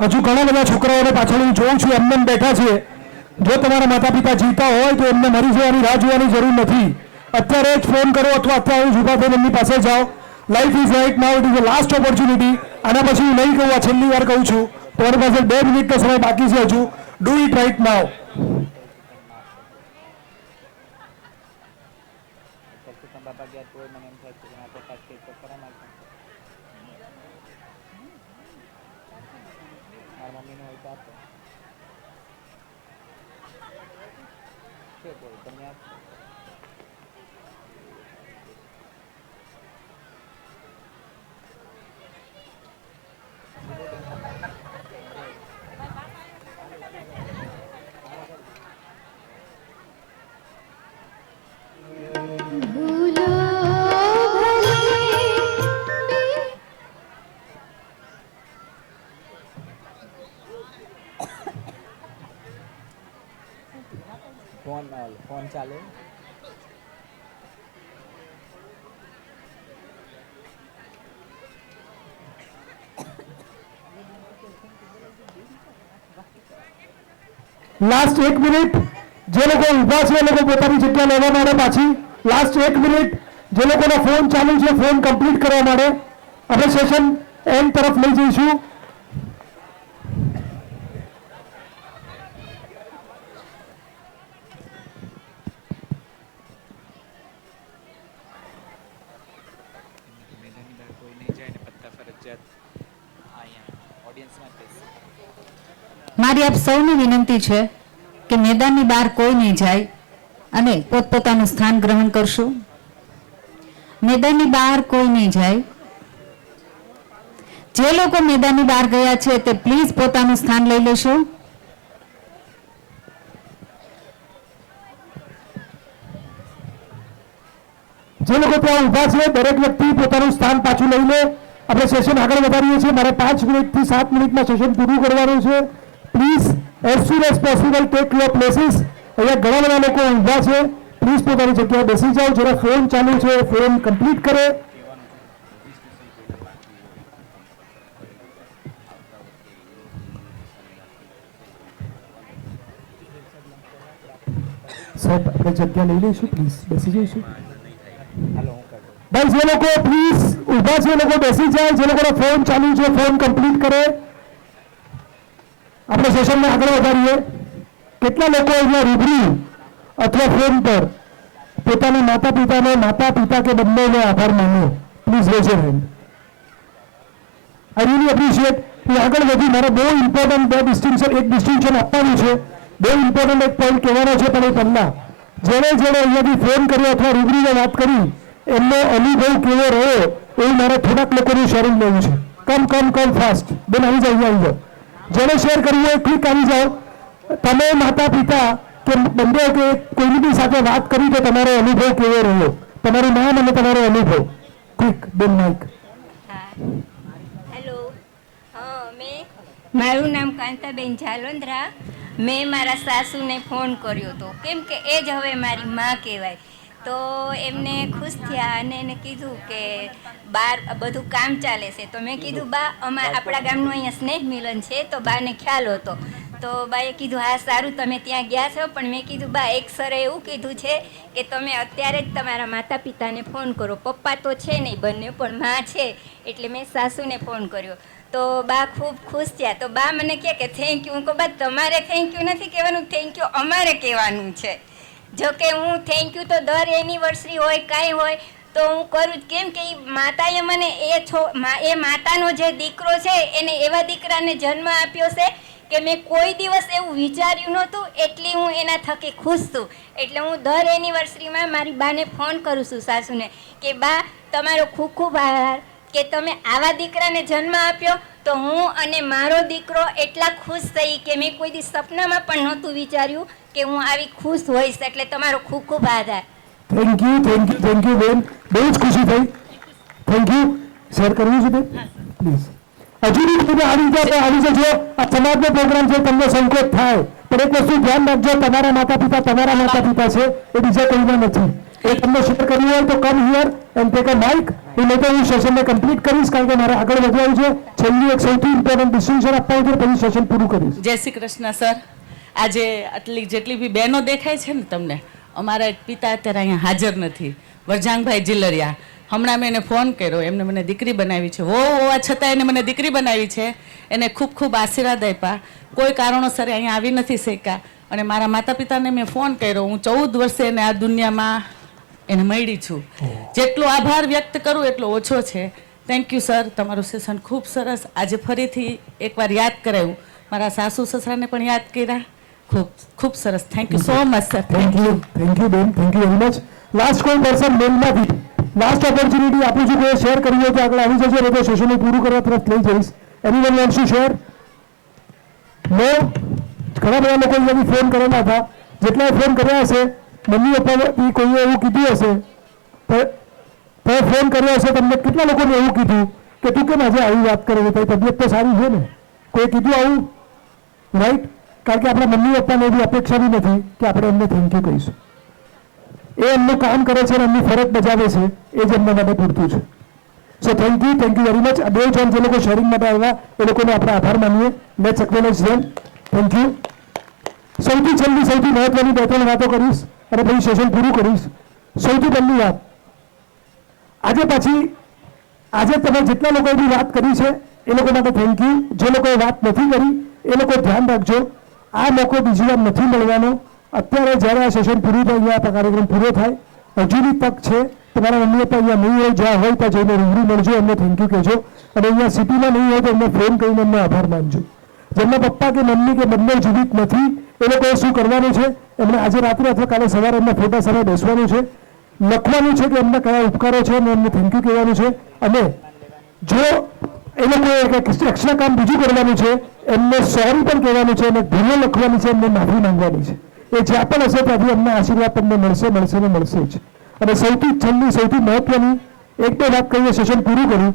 હજુ ઘણા બધા છોકરાઓને પાછળ હું જોઉં છું એમને બેઠા છે. જો તમારા માતા પિતા જીવતા હોય તો એમને મરી જવાની રાહ જોવાની જરૂર નથી. અત્યારે જ ફોન કરો અથવા અત્યારે જ ઊભા થઈને એમની પાસે જાઓ. Life is right now. It is the last opportunity. આના પછી હું નહીં કહું, આ છેલ્લી વાર કહું છું. તમારી પાસે 2 મિનિટનો સમય બાકી છે હજુ. Do it right now. भूलो भले ફોન ચાલે. Last 1 minute. જે લોકો ઊભા છે એ લોકો પોતાની જગ્યા લેવા માટે પાછી. Last 1 minute. જે લોકોનો ફોન ચાલુ છે ફોન કમ્પ્લીટ કરવા માટે આપણે સેશન એન્ડ તરફ લઈ જઈશું. મારી આપ સૌની વિનંતી છે કે મેદાનની બહાર કોઈ નહીં જાય અને પોતપોતાનું સ્થાન ગ્રહણ કરશું. મેદાનની બહાર કોઈ નહીં જાય. જે લોકો મેદાનની બહાર ગયા છે તે પ્લીઝ પોતાનું સ્થાન લઈ લેશો. જે લોકો ત્યાં ઊભા છે દરેક વ્યક્તિ પોતાનું સ્થાન પાછું લઈ લે. આપણે સેશન આગળ વધારીએ છીએ. મારે 5 મિનિટથી 7 મિનિટમાં સેશન પૂરું કરવાનું છે. Please as soon as possible take your places. અહીંયા ઘણા બધા લોકો ઊભા છે. પ્લીઝ પોતાની જગ્યાએ બેસી જાઓ. જેના ફોન ચાલુ છે ફોન કમ્પ્લીટ કરે. સાહેબ આપણે જગ્યા લઈ લઈશું. પ્લીઝ બેસી જઈશું. ભાઈ જે લોકો પ્લીઝ ઊભા છે એ લોકો બેસી જાય. જે લોકોનો ફોન ચાલુ છે ફોન કમ્પ્લીટ કરે. આપણે સેશનને આગળ વધારીએ. કેટલા લોકો અહીંયા રૂબરૂ અથવા ફોન પર પોતાના માતા પિતા કે બંનેને આભાર માનો? Please rays your hand. I really appreciate. હું આગળ વધી. મારે બહુ ઇમ્પોર્ટન્ટ એક ડિસ્ટિંક્શન આપવાનું છે. બહુ ઇમ્પોર્ટન્ટ એક પોઈન્ટ કહેવાનો છે. પણ એ પહેલા જેણે અહીંયાથી ફોન કર્યો અથવા રૂબરૂમાં વાત કરી એમનો અનુભવ કેવો રહ્યો એવું મારે થોડાક લોકોનું શેરિંગ લેવું છે. કમ ફાસ્ટ. બેન આવી જાઓ, અહીંયા આવી જાઓ. જેને શેર કરવું હોય ક્લિક આવી જાઓ. તમે માતા પિતા કે બંને કે કોઈની બી સાથે વાત કરી તો તમારો અનુભવ કેવો રહ્યો? તમારું નામ અને તમારો અનુભવ. ક્લિક. બેન માઇક. હેલો. મારું નામ કાંતાબેન જાલોંદ્રા. મેં મારા સાસુને ફોન કર્યો હતો કેમ કે એ જ હવે મારી માં કહેવાય. તો એમને ખુશ થયા અને એને કીધું કે બાર બધું કામ ચાલે છે. તો મેં કીધું બા આપણા ગામનું અહીંયા સ્નેહ મિલન છે તો બાને ખ્યાલ હતો. તો બાએ કીધું હા સારું તમે ત્યાં ગયા છો. પણ મેં કીધું બા એક સરે એવું કીધું છે કે તમે અત્યારે જ તમારા માતા પિતાને ફોન કરો. પપ્પા તો છે નહીં બંને પણ માં છે. એટલે મેં સાસુને ફોન કર્યો. તો બા ખૂબ ખુશ થયા. તો બા મને કહે કે થેન્ક યુ. હું કહું બા તમારે થેન્ક યુ નથી કહેવાનું, થેન્ક યુ અમારે કહેવાનું છે. જો કે હું થેન્ક યુ તો દર એનિવર્સરી હોય કાંઈ હોય તો હું કરું જ. કેમ કે એ માતાએ મને એ માતાનો જે દીકરો છે એને એવા દીકરાને જન્મ આપ્યો છે કે મેં કોઈ દિવસ એવું વિચાર્યું નહોતું. એટલી હું એના થકી ખુશ છું. એટલે હું દર એનિવર્સરીમાં મારી બાને ફોન કરું છું સાસુને કે બા તમારો ખૂબ ખૂબ આભાર કે તમે આવા દીકરાને જન્મ આપ્યો. તો હું અને મારો દીકરો એટલા ખુશ થઈ કે મેં કોઈ દી સપનામાં પણ નહોતું વિચાર્યું કે હું આવી ખુશ હોઈશ. એટલે તમારો ખૂબ ખૂબ આભાર. થેન્ક યુ બેન. બહુ જ ખુશી થઈ. Thank you. શેર કરવું છે બેન પ્લીઝ. હજુ બી તમે આવી જજો. આ સમાજનો પ્રોગ્રામ છે. તમને સંકોચ થાય પણ એક વસ્તુ ધ્યાન રાખજો. તમારા માતા પિતા છે એ બીજા કોઈના નથી. એ તમને શેર કરવું હોય તો come here and take a mic. એ નહીં તો હું સેશનને કમ્પ્લીટ કરીશ કારણ કે મારે આગળ વધવાનું છે. છેલ્લી એક સૌથી ઇમ્પોર્ટન્ટ ડિસ્ટિંક્શન આપવાનું છે પછી સેશન પૂરું કરીશ. જય શ્રી કૃષ્ણ સર. આજે આટલી જેટલી બી બહેનો દેખાય છે ને તમને, અમારા એક પિતા અત્યારે અહીંયા હાજર નથી, વરજાંગભાઈ જીલરિયા. હમણાં મેં એને ફોન કર્યો. એમને મને દીકરી બનાવી છે. હોવા છતાં એને મને દીકરી બનાવી છે. એને ખૂબ ખૂબ આશીર્વાદ આપ્યા. કોઈ કારણોસર અહીંયા આવી નથી શક્યા અને મારા માતા પિતાને મેં ફોન કર્યો. હું 14 વર્ષે એને આ દુનિયામાં એને મળી છું. જેટલો આભાર વ્યક્ત કરું એટલો ઓછો છે. થેન્ક યુ સર, તમારું સેશન ખૂબ સરસ. આજે ફરીથી એકવાર યાદ કરાયું. મારા સાસુ સસરાને પણ યાદ કર્યા. ખૂબ ખૂબ સરસ. Thank you so much sir. Thank you બેન, thank you very much. Last કોઈ પર્સન મેલમાંથી લાસ્ટ ઓપોર્ચ્યુનિટી આપું છું, કોઈ શેર કરવી હોય તો આગળ આવી જશે, નહીં તો સેશનને પૂરું કરવા તરફ લઈ જઈશ. Anyone wants to share? No? ઘણા બધા લોકો અહીંયાથી ફોન કરેલા હતા. જેટલાએ ફોન કર્યા હશે, મમ્મી પપ્પાથી કોઈએ એવું કીધું હશે, ફોન કર્યો હશે, તમને કેટલા લોકોને એવું કીધું કે તું કેમ આજે આવી વાત કરે છે, તારી તબિયત તો સારી છે ને? કોઈ કીધું આવું? રાઈટ? કારણ કે આપણા મમ્મી પપ્પાને એવી અપેક્ષા બી નથી કે આપણે એમને થેન્ક યુ કહીશું. એ એમનું કામ કરે છે અને એમની ફરજ બજાવે છે, એ જ એમના માટે પૂરતું છે. So thank you very much. આ 2 જણ જે લોકો શેરિંગ માટે આવ્યા એ લોકોને આપણે આભાર માનીએ. Let's acknowledge them. Thank you. સૌથી છેલ્લી સૌથી મહત્વની 2-3 વાતો કરીશ અને પછી સેશન પૂરું કરીશ. સૌથી પહેલી વાત, આજે તમે જેટલા લોકોએ બી વાત કરી છે એ લોકો માટે થેન્ક યુ. જે લોકોએ વાત નથી કરી એ લોકો ધ્યાન રાખજો, આ મોકો બીજી વાર નથી મળવાનો. અત્યારે જ્યારે આ સેશન પૂરું થાય, અહીંયા કાર્યક્રમ પૂરો થાય, હજુની તક છે. તમારા મમ્મી પપ્પા અહીંયા નહીં હોય, જ્યાં હોય ત્યાં જઈને રૂબરૂ મળજો, એમને થેન્ક યુ કહેજો. અને અહીંયા સિટીમાં નહીં હોય તો એમને ફોન કરીને એમને આભાર માનજો. જેમના પપ્પા કે મમ્મી કે બંને જીવિત નથી એ લોકોએ શું કરવાનું છે, એમને આજે રાત્રે અથવા કાલે સવારે એમના ફોટા સામે બેસવાનું છે, લખવાનું છે કે એમના કયા ઉપકારો છે અને એમને થેન્ક યુ કહેવાનું છે. અને જો એ લોકોએ કંઈક એક્સ્ટ્રા કામ બીજું કરવાનું છે, એમને સોરી પણ કહેવાનું છે અને ભૂલો લખવાની છે, એમને માફી માંગવાની છે. એ જ્યાં પણ હશે ત્યાંથી એમના આશીર્વાદ તમને મળશે ને મળશે જ. અને સૌથી છેલ્લી સૌથી મહત્વની 1-2 વાત કહીએ, સેશન પૂરું કર્યું.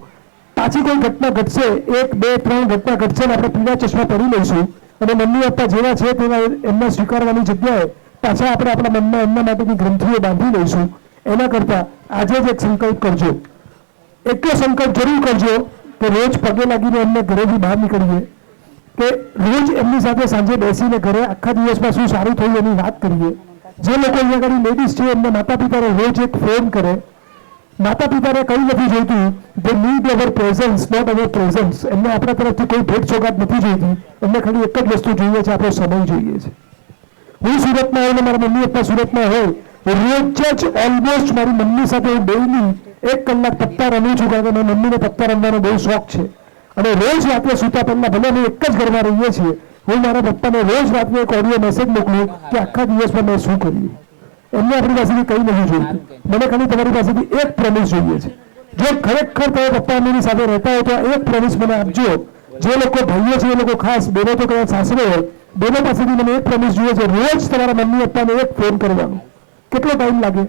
પાછી કોઈ ઘટના ઘટશે, 1, 2, 3 ઘટના ઘટશે ને આપણે પીળા ચશ્મા પહેરી લઈશું અને મમ્મી પપ્પા જેવા છે તેવા એમને સ્વીકારવાની જગ્યાએ પાછા આપણે આપણા મનમાં એમના માટેની ગ્રંથિઓ બાંધી લઈશું. એના કરતાં આજે જ એક સંકલ્પ કરજો, એટલો સંકલ્પ જરૂર કરજો કે રોજ પગે લાગીને એમને ઘરેથી બહાર નીકળીએ, કે રોજ એમની સાથે સાંજે બેસીને ઘરે આખા દિવસમાં શું સારું થયું એની વાત કરીએ. જે લોકો અહીંયા આગળ લેડીઝ છે એમને માતા પિતાને રોજ એક ફોન કરે. માતા પિતાને કંઈ નથી જોઈતું, they need our presence, not our presence. એમને આપણા તરફથી કોઈ ભેટ સોગાદ નથી જોઈતી, એમને ખાલી એક જ વસ્તુ જોઈએ છે, આપણો સમય જોઈએ છે. હું સુરતમાં હોય ને મારા મમ્મી પપ્પા સુરતમાં હોય, રોજ જ ઓલમોસ્ટ મારી મમ્મી સાથે હું ડેઈલી 1 કલાક પત્તા રમું છું, કારણ કે મારી મમ્મીને પત્તા રમવાનો બહુ શોખ છે. અને રોજ રાત્રે સૂતા પહેલા, ભલે અમે એક જ ઘરમાં રહીએ છીએ, હું મારા પપ્પાને રોજ રાત્રે એક ઓડિયો મેસેજ મોકલું કે આખા દિવસમાં મેં શું કર્યું. એમને આપણી પાસેથી કંઈ નથી જોઈતું, મને ખાલી તમારી પાસેથી એક પ્રોમિસ જોઈએ છે. જો ખરેખર તમે પપ્પા મમ્મીની સાથે રહેતા હોય તો એક પ્રોમિસ મને આપજો. જે લોકો ભાઈઓ છે એ લોકો ખાસ, બેનો તો કદાચ સાસરે હોય, બેનો પાસેથી મને એક પ્રોમિસ જોઈએ છે, રોજ તમારા મમ્મી પપ્પાને એક ફોન કરવાનો. કેટલો ટાઈમ લાગે?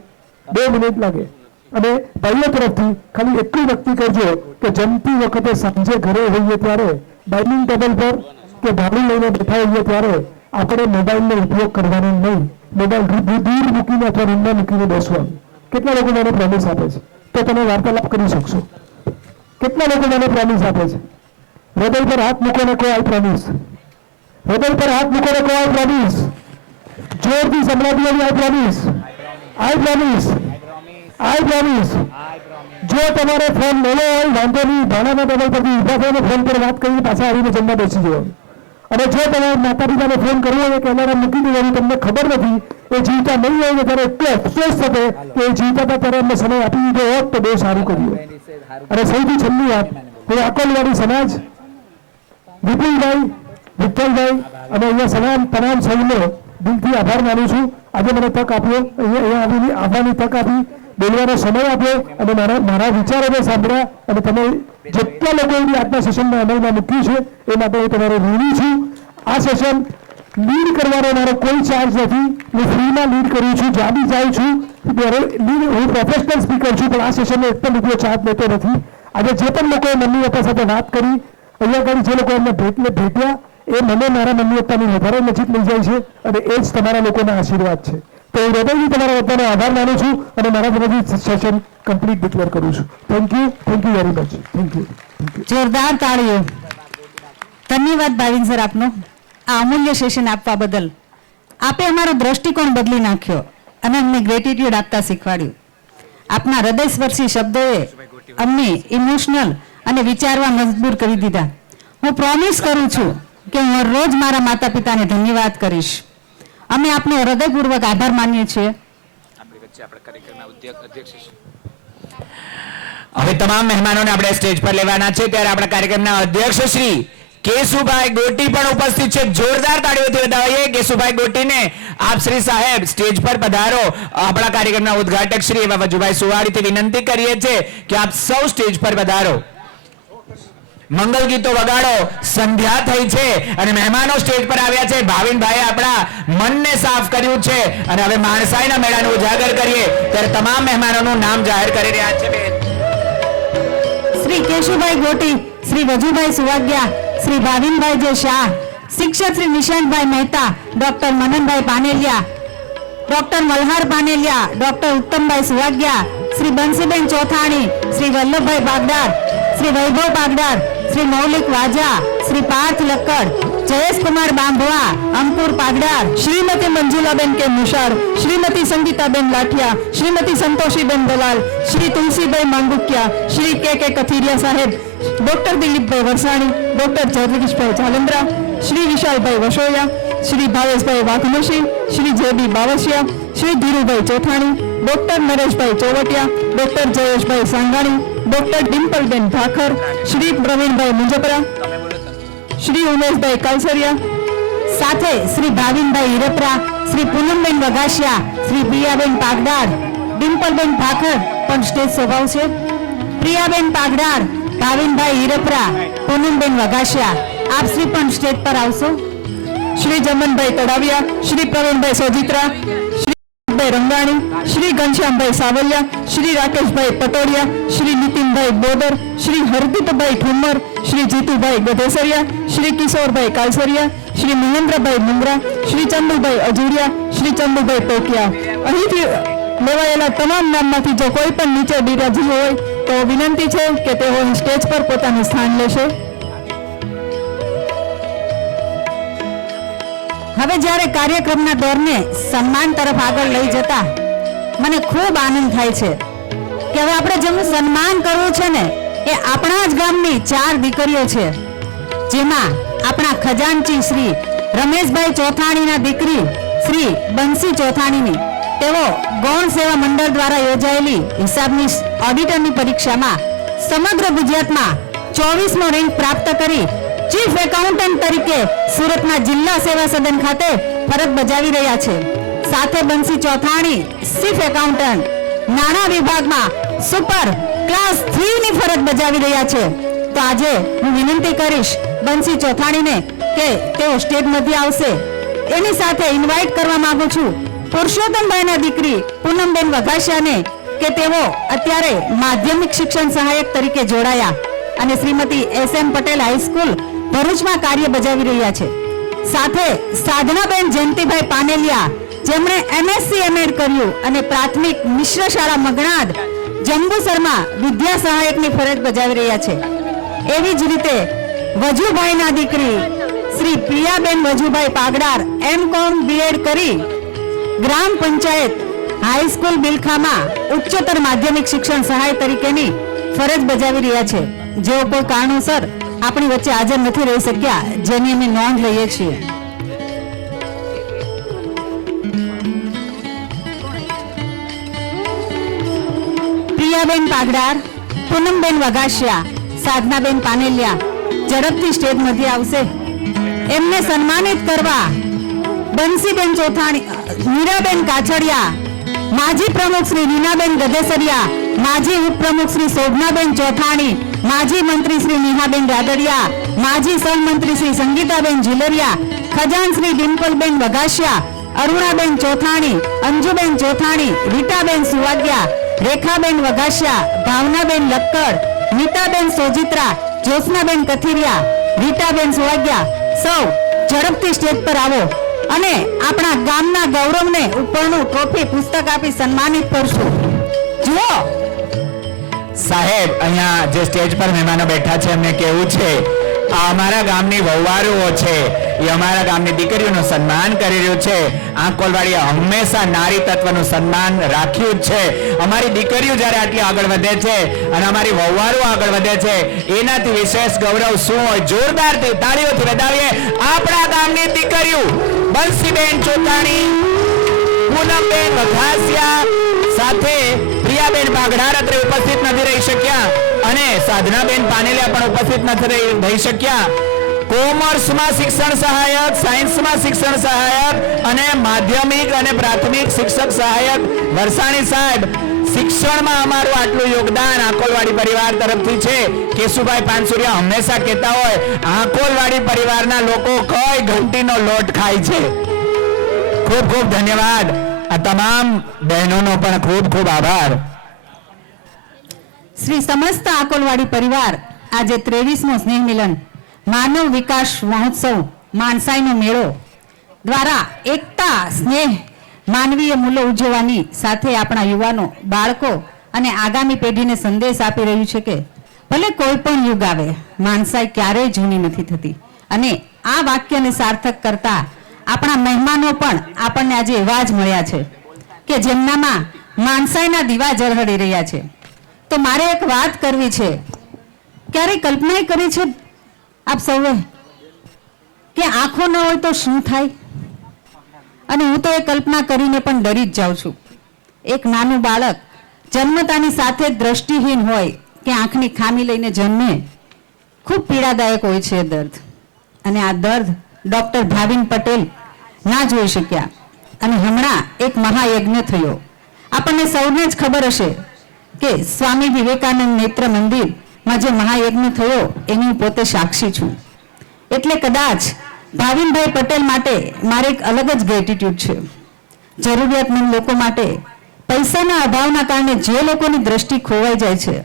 2 મિનિટ લાગે. અને ભાઈઓ તરફથી ખાલી એટલું નક્કી કરજો કે જમતી વખતે સાંજે ઘરે હોઈએ ત્યારે ડાઇનિંગ ટેબલ પર કે ભાડું લઈને બેઠા હોઈએ ત્યારે આપણે મોબાઈલનો ઉપયોગ કરવાનો નહીં. મોબાઈલ દૂર મૂકીને અથવા રૂમમાં મૂકીને બેસવાનું. કેટલા લોકો મને પ્રોમિસ આપે છે? તો તમે વાર્તાલાપ કરી શકશો. કેટલા લોકો મને પ્રોમિસ આપે છે? હૃદય પર હાથ મૂકોને કહો આઈ પ્રોમિસ. હૃદય પર હાથ મૂકોને કહો આઈ પ્રોમિસ. જોરથી સંભળાવી આઈ પ્રોમિસ. આઈ પ્રોમિસ. આઈ પ્રોમિસ. જો તમારે ફોન લેવો હોય વાંધો નહીં, ભાડાના ટેબલ પરથી ઉભા થઈને ફોન પર વાત કરીને પાછા આવીને જમવા બેસી જવાનું. અને જો તમારે માતા પિતાને ફોન કરવો હોય કે એલાર્મ મૂકી દેવાનું, તમને ખબર નથી, એ જીવતા નહીં હોય ને ત્યારે એટલો અફસોસ થશે કે એ જીવતા હતા ત્યારે એમને સમય આપી દીધો હોત તો બહુ સારું કર્યું. અને સૌથી છેલ્લી વાત, હું આકોલવાડી સમાજ, વિપુલભાઈ, વિઠ્ઠલભાઈ અને અહીંયા તમામ સૌનો દિલથી આભાર માનું છું. આજે મને તક આપ્યો, અહીંયા આવવાની તક આપી, બોલવાનો સમય આપ્યો અને મારા વિચારોને સાંભળ્યા. અને તમે જેટલા લોકોએ આજના સેશનમાં અમલમાં મૂક્યું છે એ માટે હું તમારો ઋણી છું. આ સેશન લીડ કરવાનો મારો કોઈ ચાર્જ નથી, હું ફ્રીમાં લીડ કરું છું, જ્યાં બી જાઉં છું. હું પ્રોફેશનલ સ્પીકર છું, પણ આ સેશનનો એક પણ રૂપિયો ચાર્જ લેતો નથી. આજે જે પણ લોકોએ મમ્મી પપ્પા સાથે વાત કરી, અહીંયા આગળ જે લોકો એમને ભેટ્યા, એ મને મારા મમ્મી પપ્પાની વધારે નજીક લઈ જાય છે અને એ જ તમારા લોકોના આશીર્વાદ છે. તો હું હૃદયથી તમારા બધાનો આભાર માનું છું અને મારા તરફથી સેશન કમ્પ્લીટ ડિક્લેર કરું છું. Thank you very much. Thank you. જોરદાર તાળીઓ. ધન્યવાદ ભાવિન સર આપનો આ અમૂલ્ય સેશન આપવા બદલ. આપે અમારો દ્રષ્ટિકોણ બદલી નાખ્યો અને અમને ગ્રેટિટ્યુડ આપતા શીખવાડ્યું. આપના હૃદયસ્પર્શી શબ્દોએ અમને ઇમોશનલ અને વિચારવા મજબૂર કરી દીધા. હું પ્રોમિસ કરું છું કે હું રોજ મારા માતા પિતાને ધન્યવાદ કરીશ. અમે આપનો હૃદયપૂર્વક આભાર માનીએ છીએ. હવે તમામ મહેમાનોને આપણે સ્ટેજ પર લેવાના છે ત્યારે આપણા કાર્યક્રમના અધ્યક્ષ શ્રી કેશુભાઈ ગોટી પણ ઉપસ્થિત છે. જોરદાર તાળીઓથી વધાવીએ કેશુભાઈ ગોટીને. આપ શ્રી સાહેબ સ્ટેજ પર પધારો. આપણા કાર્યક્રમના ઉદ્ઘાટક શ્રી એવા વજુભાઈ સુવાડીથી વિનંતી કરીએ છીએ કે આપ સૌ સ્ટેજ પર પધારો. મંગલ ગીતો વગાડો. સંધ્યા થઈ છે અને મહેમાનો સ્ટેજ પર આવ્યા છે. ભાવિનભાઈ આપણા મનને સાફ કર્યું છે અને હવે માણસાઈના મેળાને ઉજાગર કરીએ ત્યારે તમામ મહેમાનોનું નામ જાહેર કરી રહ્યા છે. શ્રી કેશુભાઈ ગોટી, શ્રી વજુભાઈ સુવાગ્યા, શ્રી ભાવિનભાઈ જે શાહ, શિક્ષક Shri Nishantbhai Mehta, doctor Mananbhai Panelia, doctor Malhar Panelia, doctor Uttambhai Suvagiya, Shri Bansiben Chothani, Shri Vallabhbhai Pagdar, Shri Vaibhav Pagdar, Shri Maulik Vaja, Shri Parth Lakkad, Jayeshkumar Bambhava, Ankur Pagdar, Shrimati Manjulaben K Mushar, Shrimati Sangitaben Lathiya, Shrimati સંતોષીબેન દલાલ, શ્રી તુલસીભાઈ માંગુકિયા, શ્રી કે કથિરિયા સાહેબ, doctor Dilipbhai Varsani, doctor Jagdishbhai Jalandra, Shri Vishalbhai Vasoya, Shri Bhaveshbhai Vaghanshi, Shri J B Bavsiya, Shri Dhirubhai Chothani, doctor Nareshbhai Chovatiya, doctor Jayeshbhai Sangani, doctor Dimpleben Thakar, Shri Pravinbhai Munjpara, Shri Umeshbhai Kalsariya, સાથે શ્રી ભાવિનભાઈ હિરપરા, શ્રી પૂનમબેન વઘાસિયા, શ્રી પ્રિયાબેન પાગડાર, ડિમ્પલબેન ઠાકર પણ સ્ટેજ સ્વભાવ છે, પ્રિયાબેન પાગડાર, ભાવિનભાઈ હિરપરા, પૂનમબેન વઘાસિયા, આપ શ્રી પણ સ્ટેજ પર આવશો. શ્રી જમનભાઈ તળાવિયા, શ્રી પ્રવીણભાઈ સોજિત્રા, શ્રી રંગાણી, શ્રી ઘનશ્યામભાઈ સાવલિયા, શ્રી રાકેશભાઈ પટોડિયા, શ્રી નીતિનભાઈ બોદર, શ્રી હરદીપભાઈ ઠુમર, શ્રી જીતુભાઈ ગધેસરિયા, શ્રી કિશોરભાઈ કાલસરિયા, શ્રી મહેન્દ્રભાઈ મુંદ્રા, શ્રી ચંદુભાઈ અજુરિયા, શ્રી ચંદુભાઈ ટોકિયા. અહીંથી લેવાયેલા તમામ નામમાંથી જો કોઈ પણ નીચે બિરાજી હોય તો વિનંતી છે કે તેઓ સ્ટેજ પર પોતાનું સ્થાન લેશે. હવે જ્યારે કાર્યક્રમના દોરને સન્માન તરફ આગળ લઈ જતા મને ખૂબ આનંદ થાય છે કે હવે આપણે જેમનું સન્માન કરવું છે ને એ આપણા જ ગામની 4 દીકરીઓ છે, જેમાં આપણા ખજાનચી શ્રી રમેશભાઈ ચોથાણીના દીકરી શ્રી બંસી ચોથાણીની તેઓ ગૌણ સેવા મંડળ દ્વારા યોજાયેલી હિસાબની ઓડિટરની પરીક્ષામાં સમગ્ર ગુજરાતમાં 24મો રેન્ક પ્રાપ્ત કરી ચીફ એકાઉન્ટન્ટ તરીકે સુરતના જિલ્લા સેવા સદન ખાતે ફરજ બજાવી રહ્યા છે. સાથે બંસી ચોથાણી ચીફ એકાઉન્ટન્ટ નાણાં વિભાગમાં સુપર ક્લાસ 3 ની ફરજ બજાવી રહ્યા છે. તો આજે હું વિનંતી કરીશ બંસી ચોથાણીને કે તેઓ સ્ટેજ મધ્ય આવશે. એની સાથે ઇન્વાઇટ કરવા માંગુ છું પુરુષોત્તમભાઈના દીકરી પૂનમબેન વઘાસિયાને કે તેઓ અત્યારે માધ્યમિક શિક્ષણ સહાયક તરીકે જોડાયા અને શ્રીમતી SM પટેલ હાઈસ્કૂલ ભરૂચમાં કાર્ય બજાવી રહ્યા છે. સાથે સાધનાબેન જયંતિભાઈ પાનેલિયા જેમણે MSc MAd કર્યું અને પ્રાથમિક મિશ્ર શાળા મગણાદ જંબુસરમાં વિદ્યા સહાયકની ફરજ બજાવી રહ્યા છે. એવી જ રીતે વજુભાઈના દીકરી શ્રી પ્રિયાબેન વજુભાઈ પાગડાર M.Com B.Ed કરી ગ્રામ પંચાયત હાઈસ્કૂલ બિલખામાં ઉચ્ચતર માધ્યમિક શિક્ષણ સહાય તરીકેની ફરજ બજાવી રહ્યા છે. જેઓ કોઈ કારણોસર આપણી વચ્ચે હાજર નથી રહી શક્યા, જેની અમે નોંધ લઈએ છીએ. પ્રિયાબેન પાગડાર, પૂનમબેન વઘાસિયા, સાધનાબેન પાનેલિયા ઝડપથી સ્ટેજ મધ્ય આવશે. એમને સન્માનિત કરવા બંસીબેન ચોથાણી, મીરાબેન કાછડિયા, માજી પ્રમુખ શ્રી રીનાબેન ગધેસરિયા, માજી ઉપપ્રમુખ શ્રી શોભનાબેન ચોથાણી, માજી મંત્રી શ્રી નિહાબેન રાદડિયા, માજી સહમંત્રી શ્રી સંગીતાબેન ઝુલરિયા, ખજાન શ્રી ડિમ્પલબેન વઘાસિયા, અરુણાબેન ચોથાણી, અંજુબેન ચોથાણી, રીટાબેન સુવાગ્યા, રેખાબેન વઘાસિયા, ભાવનાબેન લક્કડ, નીતાબેન સોજિત્રા, જ્યોત્સનાબેન કથિરિયા, રીટાબેન સુવાગ્યા સૌ ઝડપથી સ્ટેજ પર આવો અને આપણા ગામના ગૌરવને ઉપરનું ટ્રોફી પુસ્તક આપી સન્માનિત કરશું. જુઓ સાહેબ, અહીંયા જે સ્ટેજ પર મહેમાનો બેઠા છે એમને કેવું છે આ અમારા ગામની વહુવારુઓ છે. એ અમારા ગામની દીકરીઓનું સન્માન કરી રહ્યું છે. આંકોલવાડીએ હંમેશા નારી તત્વનું સન્માન રાખ્યું જ છે. અમારી દીકરીઓ જ્યારે આટલી આગળ વધે છે અને અમારી વહુવારો આગળ વધે છે, એનાથી વિશેષ ગૌરવ શું હોય? જોરદાર તાળીઓથી વધાવીએ આપણા ગામની દીકરીઓ. બંસીબેન ચોટાણી, પૂનમબેન વઘાસિયા સાથે પ્રિયાબેન બાગડા અત્રે ઉપસ્થિત નથી રહી શક્યા અને સાધનાબેન પાનેલિયા પણ ઉપસ્થિત નથી રહી શક્યા. કોમર્સમાં શિક્ષણ સહાયક, સાયન્સમાં શિક્ષણ સહાયક અને માધ્યમિક અને પ્રાથમિક શિક્ષક સહાયક વરસાણી સાહેબ, શિક્ષણમાં અમારું આટલું યોગદાન આંકોલવાડી પરિવાર તરફથી છે. કેશુભાઈ પાનસુરિયા હંમેશા કહેતા હોય, આંકોલવાડી પરિવારના લોકો કઈ ઘંટીનો લોટ ખાય છે. ખૂબ ખૂબ ધન્યવાદ. આ તમામ બહેનોનો પણ ખૂબ ખૂબ આભાર. શ્રી સમસ્ત આકોલવાડી પરિવાર આજે 23મો સ્નેહ મિલન માનવ વિકાસ મહોત્સવ માનસાઈનો મેળો દ્વારા એકતા, સ્નેહ, માનવીય મૂલ્યો ઉજવવાની સાથે આપણા યુવાનો, બાળકો અને આગામી પેઢીને સંદેશ આપી રહ્યું છે કે ભલે કોઈ પણ યુગ આવે, માનસાઈ ક્યારેય જૂની નથી થતી. અને આ વાક્યને સાર્થક કરતા આપણા મહેમાનો પણ આપણને આજે એવા જ મળ્યા છે કે જેમનામાં માનસાઈના દીવા ઝળહળી રહ્યા છે. તો મારે એક વાત કરવી છે. ક્યારેય કલ્પના કરી છે આપ સૌએ કે આંખો ન હોય તો શું થાય? અને હું તો એ કલ્પના કરીને પણ ડરી જ જાઉં છું. એક નાનું બાળક જન્મતાની સાથે જ દ્રષ્ટિહીન હોય કે આંખની ખામી લઈને જન્મે, ખૂબ પીડાદાયક હોય છે દર્દ. અને આ દર્દ ડોક્ટર ભાવિન પટેલ ના જોઈ શક્યા અને હમણાં એક મહાયજ્ઞ થયો. આપણને સૌને જ ખબર હશે કે સ્વામી વિવેકાનંદ નેત્ર મંદિરમાં જે મહાયજ્ઞ થયો એની હું પોતે સાક્ષી છું. એટલે કદાચ ભાવિનભાઈ પટેલ માટે મારે એક અલગ જ ગ્રેટિટ્યુડ છે. જરૂરિયાતમંદ લોકો માટે પૈસાના અભાવના કારણે જે લોકોની દ્રષ્ટિ ખોવાઈ જાય છે,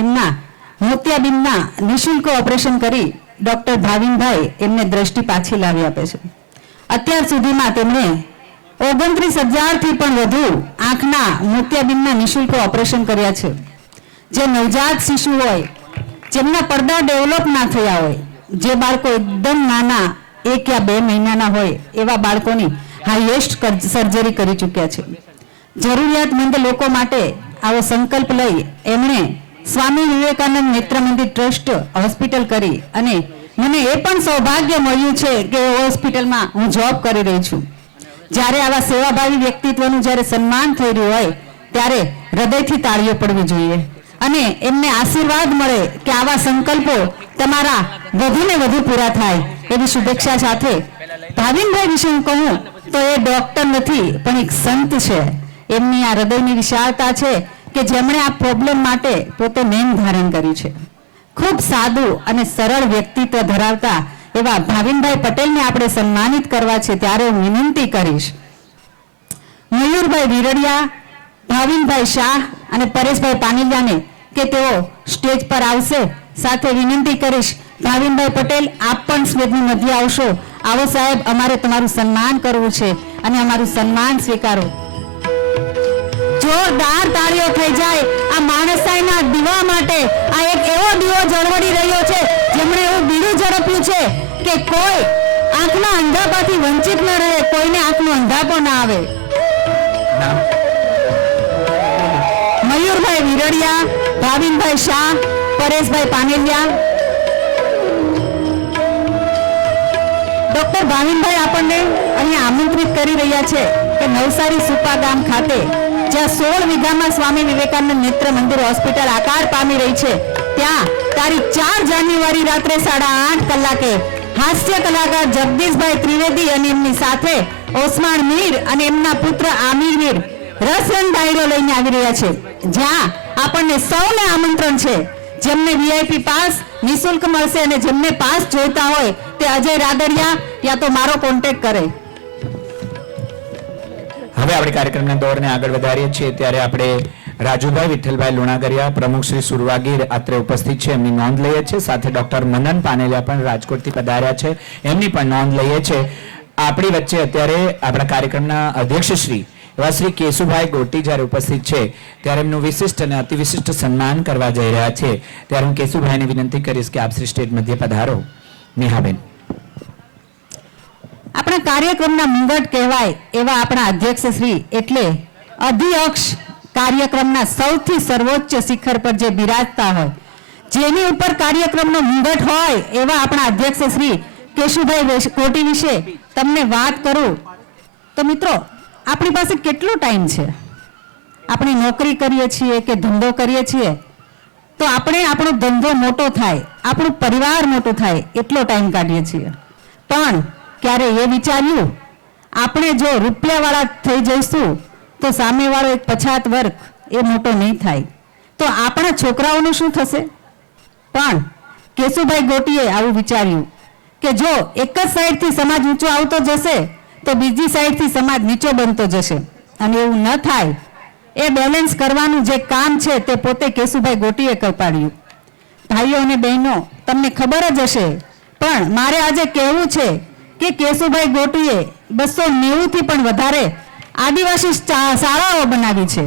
એમના મોતિયાબિંદના નિઃશુલ્ક ઓપરેશન કરી ડોક્ટર ભાવિનભાઈ એમને દ્રષ્ટિ પાછી લાવી આપે છે. અત્યાર સુધીમાં તેમણે 29,000થી પણ વધુ આંખના મોતિયાબિંદના નિઃશુલ્ક ઓપરેશન કર્યા છે. જે નવજાત શિશુ હોય, જેમના પડદા ડેવલપ ના થયા હોય, જે બાળકો એકદમ નાના 1 યા 2 મહિનાના હોય, એવા બાળકોની હાઈએસ્ટ સર્જરી કરી ચૂક્યા છે. જરૂરિયાતમંદ લોકો માટે આવો સંકલ્પ લઈ એમણે સ્વામી વિવેકાનંદ નેત્ર મંદિર ટ્રસ્ટ હોસ્પિટલ કરી અને મને એ પણ સૌભાગ્ય મળ્યું છે કે એ હોસ્પિટલમાં હું જોબ કરી રહી છું. જ્યારે આવા સેવાભાવી વ્યક્તિત્વનું જ્યારે સન્માન થઈ રહ્યું હોય ત્યારે હૃદયથી તાળીઓ પડવી જોઈએ અને એમને આશીર્વાદ મળે કે આવા સંકલ્પો તમારા વધુને વધુ પૂરા થાય એવી શુભેચ્છા સાથે ભાવિનભાઈ વિશે હું કહું તો એ ડોક્ટર નથી પણ એક સંત છે. એમની આ હૃદયની વિશાળતા છે કે જેમણે આ પ્રોબ્લેમ માટે પોતે નેમ ધારણ કર્યું છે. ખૂબ સાદું અને સરળ વ્યક્તિત્વ ધરાવતા એવા ભાવિનભાઈ પટેલને આપણે સન્માનિત કરવા છે. ત્યારે હું વિનંતી કરીશ મયુરભાઈ વિરડિયા, ભાવિનભાઈ શાહ અને પરેશભાઈ પાનેલિયાને કે તેઓ સ્ટેજ પર આવશે. સાથે વિનંતી કરીશ ભાવિનભાઈ પટેલ, આપ પણ સ્ટેજની મધ્ય આવશો. આવો સાહેબ, અમારે તમારું સન્માન કરવું છે અને અમારું સન્માન સ્વીકારો. જોરદાર તાળીઓ થઈ જાય આ માણસાઈના દીવા માટે. આ એક એવો દીવો જળવડી રહ્યો છે જેમણે એવું બીડું ઝડપ્યું છે કે કોઈ આંખના અંધાપાથી વંચિત ન રહે, કોઈને આંખનો અંધાપો ના આવે. મયુરભાઈ વિરડિયા, ભાવિનભાઈ શાહ, પરેશભાઈ પાનેલિયા. ડોક્ટર ભાવિનભાઈ આપણને અહીંયા આમંત્રિત કરી રહ્યા છે કે નવસારી સુપા ગામ ખાતે જ્યાં 16 વીઘામાં સ્વામી વિવેકાનંદ નેત્ર મંદિર હોસ્પિટલ આકાર પામી રહી છે, ત્યાં તારીખ 4 જાન્યુઆરી રાત્રે 8:30 કલાકે હાસ્ય કલાકાર જગદીશભાઈ ત્રિવેદી અને એમની સાથે ઓસમાણ મીર અને એમના પુત્ર આમિર મીર રસરંગ ડાયરો લઈને આવી રહ્યા છે, જ્યાં આપણને સૌને આમંત્રણ છે. જેમને વીઆઈપી પાસ નિઃશુલ્ક મળશે અને જેમને પાસ જોઈતા હોય તે અજય રાદડિયા યા તો મારો કોન્ટેક્ટ કરે. હવે આપણે કાર્યક્રમના દોરને આગળ વધારીએ છીએ ત્યારે આપણે રાજુભાઈ વિઠ્ઠલભાઈ લુણાગરિયા, પ્રમુખ શ્રી સુરવાગીર અત્રે ઉપસ્થિત છે, એમની નોંધ લઈએ છીએ. સાથે ડોક્ટર મનન પાનેલિયા પણ રાજકોટથી પધાર્યા છે, એમની પણ નોંધ લઈએ છીએ. આપણી વચ્ચે અત્યારે આપણા કાર્યક્રમના અધ્યક્ષ શ્રી એવા શ્રી કેશુભાઈ ગોટી જ્યારે ઉપસ્થિત છે ત્યારે એમનું વિશિષ્ટ અને અતિ વિશિષ્ટ સન્માન કરવા જઈ રહ્યા છે. ત્યારે હું કેશુભાઈને વિનંતી કરીશ કે આપ શ્રી સ્ટેજ મધ્ય પધારો. નેહાબેન. આપણા કાર્યક્રમના મુંગટ કહેવાય એવા આપણા અધ્યક્ષ શ્રી એટલે અધ્યક્ષ કાર્યક્રમના સૌથી સર્વોચ્ચ શિખર પર જે બિરાજતા હોય, જેની ઉપર કાર્યક્રમનો મુંગટ હોય એવા આપણા અધ્યક્ષ શ્રી કેશુભાઈ કોટી વિશે તમને વાત કરું તો મિત્રો, આપણી પાસે કેટલો ટાઈમ છે? આપણે નોકરી કરીએ છીએ કે ધંધો કરીએ છીએ તો આપણે આપણો ધંધો મોટો થાય, આપણું પરિવાર મોટો થાય એટલો ટાઈમ કાઢીએ છીએ. પણ ક્યારે એ વિચાર્યું આપણે જો રૂપિયાવાળા થઈ જઈશું તો સામેવાળો એક પછાત વર્ગ એ મોટો નહીં થાય તો આપણા છોકરાઓનું શું થશે? પણ કેશુભાઈ ગોટીએ આવું વિચાર્યું કે જો એક જ સાઈડથી સમાજ ઊંચો આવતો જશે તો બીજી સાઈડથી સમાજ નીચો બનતો જશે, અને એવું ન થાય એ બેલેન્સ કરવાનું જે કામ છે તે પોતે કેશુભાઈ ગોટીએ કરપાડ્યું. ભાઈઓ અને બહેનો, તમને ખબર જ હશે, પણ મારે આજે કહેવું છે કે કેશુભાઈ ગોટીએ 290 થી પણ વધારે આદિવાસી શાળાઓ બનાવી છે.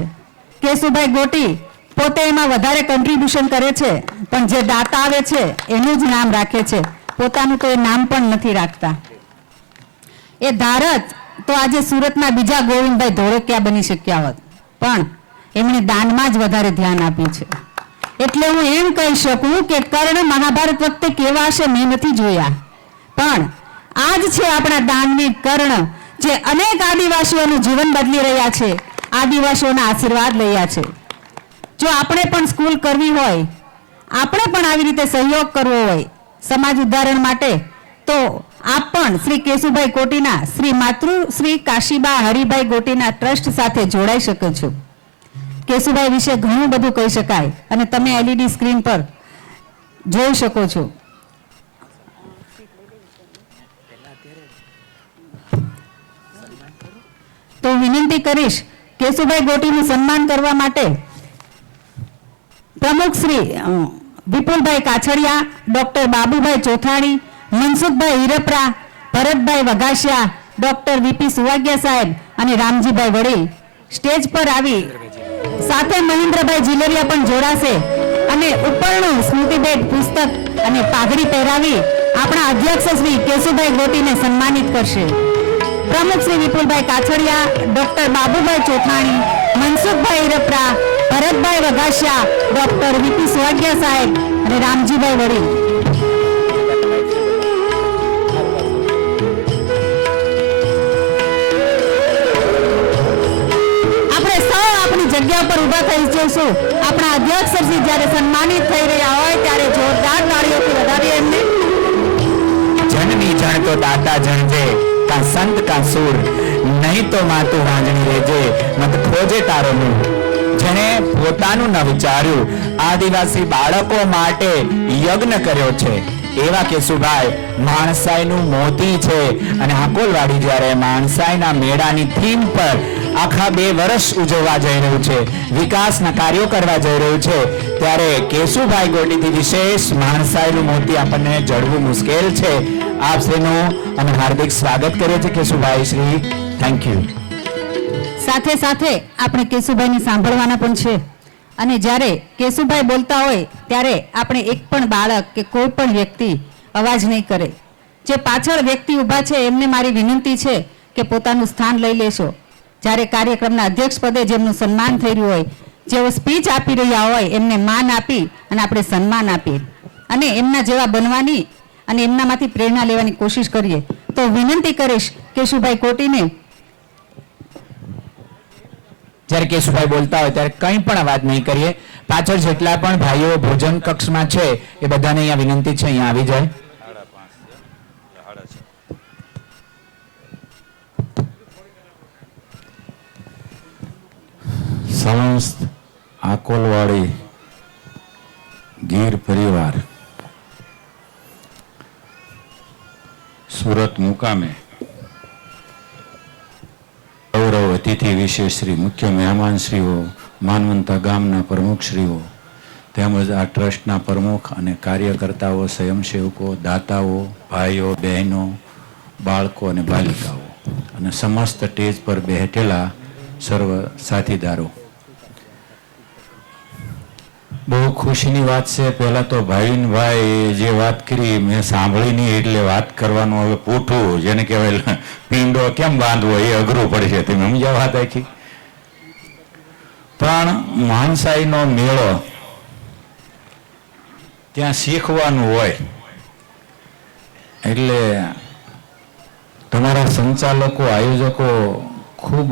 કેશુભાઈ ગોટી પોતે એમાં વધારે કન્ટ્રીબ્યુશન કરે છે, પણ જે દાતા આવે છે એનું જ નામ રાખે છે, પોતાનું તો એ નામ પણ નથી રાખતા. એ ધારત તો આજે સુરતના બીજા ગોવિંદભાઈ ધોળકિયા બની શક્યા હોત, પણ એમણે દાનમાં જ વધારે ધ્યાન આપ્યું છે. એટલે હું એમ કહી શકું કે કર્ણ મહાભારત વખતે કેવા હશે મેં નથી જોયા, પણ આજ છે આપણા દાનવીર કર્ણ જે અનેક આદિવાસીઓનું જીવન બદલી રહ્યા છે, આદિવાસીઓના આશીર્વાદ રહ્યા છે. જો આપણે પણ સ્કૂલ કરવી હોય, આપણે પણ આવી રીતે સહયોગ કરવો હોય સમાજ ઉદ્ધારણ માટે, તો આપ પણ શ્રી કેશુભાઈ કોટીના શ્રી માતૃશ્રી કાશીબા હરિભાઈ ગોટીના ટ્રસ્ટ સાથે જોડાઈ શકો છો. કેશુભાઈ વિશે ઘણું બધું કહી શકાય અને તમે LED સ્ક્રીન પર જોઈ શકો છો. તો વિનંતી કરીશ કેશુભાઈ ગોટીનું સન્માન કરવા માટે પ્રમુખ Shri Vipulbhai Kachhadiya, doctor Babubhai Chothani, Mansukhbhai Hirpara, Bharatbhai Vaghasiya, doctor VP Suvagiya સાહેબ અને રામજીભાઈ વડીલ સ્ટેજ પર આવી સાથે મહેન્દ્રભાઈ જીલરિયા પણ જોડાશે અને ઉપરનું સ્મૃતિભેટ પુસ્તક અને પાઘડી પહેરાવી આપણા અધ્યક્ષ શ્રી કેશુભાઈ ગોટીને સન્માનિત કરશે. પ્રમુખ Shri Vipulbhai Kachhadiya, doctor Babubhai Chothani, Mansukhbhai Hirpara, Bharatbhai Vaghasiya, doctor VP Suvagiya સાહેબ અને રામજીભાઈ વડીલ. આપણે સૌ આપણી જગ્યા પર ઊભા થઈ જઈશું. આપણા અધ્યક્ષ શ્રી જ્યારે સન્માનિત થઈ રહ્યા હોય ત્યારે જોરદાર તાળીઓથી વધાવીએ એમને. જનની જણ તો દાતા જણજે, કા સંત કા સૂર, નહીં તો માતું વાંજણી લેજે, મત ખોજે તારો મૂળ. જેણે પોતાનું ન વિચાર્યું, આદિવાસી બાળકો માટે યજ્ઞ કર્યો છે એવા કેશુભાઈ માણસાઈનું મોતી છે. અને આકોલવાડી જ્યારે માણસાઈના મેળાની થીમ પર આખા 2 વર્ષ ઉજવવા જઈ રહ્યું છે, વિકાસના કાર્યો કરવા જઈ રહ્યું છે, ત્યારે કેશુભાઈ ગોટીથી વિશેષ માણસાઈનું મોતી આપણને જળવું મુશ્કેલ છે. આપ શ્રીનું અમે હાર્દિક સ્વાગત કરીએ છીએ કેશુભાઈ શ્રી. Thank you. સાથે સાથે આપણે કેશુભાઈને સાંભળવાના પણ છે, અને જ્યારે કેશુભાઈ બોલતા હોય ત્યારે આપણે એક પણ બાળક કે કોઈ પણ વ્યક્તિ અવાજ નહીં કરે. જે પાછળ વ્યક્તિ ઊભા છે એમને મારી વિનંતી છે કે પોતાનું સ્થાન લઈ લેશો. જ્યારે કાર્યક્રમના અધ્યક્ષ પદે જેમનું સન્માન થઈ રહ્યું હોય, જેઓ સ્પીચ આપી રહ્યા હોય એમને માન આપી અને આપણે સન્માન આપીએ અને એમના જેવા બનવાની અને એમનામાંથી પ્રેરણા લેવાની કોશિશ કરીએ. તો વિનંતી કરીશ કેશુભાઈ કોટીને, જ્યારે કેશુભાઈ બોલતા હોય ત્યારે કંઈ પણ અવાજ નહીં કરીએ. પાછળ જેટલા પણ ભાઈઓ ભોજન કક્ષમાં છે એ બધાને અહીંયા વિનંતી છે અહીંયા આવી જાય. સમસ્ત આકોલવાડી ગીર પરિવાર સુરત મુકામે ગૌરવ અતિથિ વિશેષ શ્રી મુખ્ય મહેમાનશ્રીઓ, માનવંતા ગામના પ્રમુખશ્રીઓ તેમજ આ ટ્રસ્ટના પ્રમુખ અને કાર્યકર્તાઓ, સ્વયંસેવકો, દાતાઓ, ભાઈઓ, બહેનો, બાળકો અને બાલિકાઓ અને સમસ્ત સ્ટેજ પર બેઠેલા સર્વ સાથીદારો, બહુ ખુશીની વાત છે. પહેલા તો ભાવિનભાઈ જે વાત કરી મેં સાંભળી નહીં, એટલે વાત કરવાનું હવે પૂઠું જેને કહેવાય પીંડો કેમ બાંધવો એ અઘરું પડશે. તમે સમજ્યા વાત આખી. પણ માણસાઈનો મેળો ત્યાં શીખવાનું હોય એટલે તમારા સંચાલકો આયોજકો ખૂબ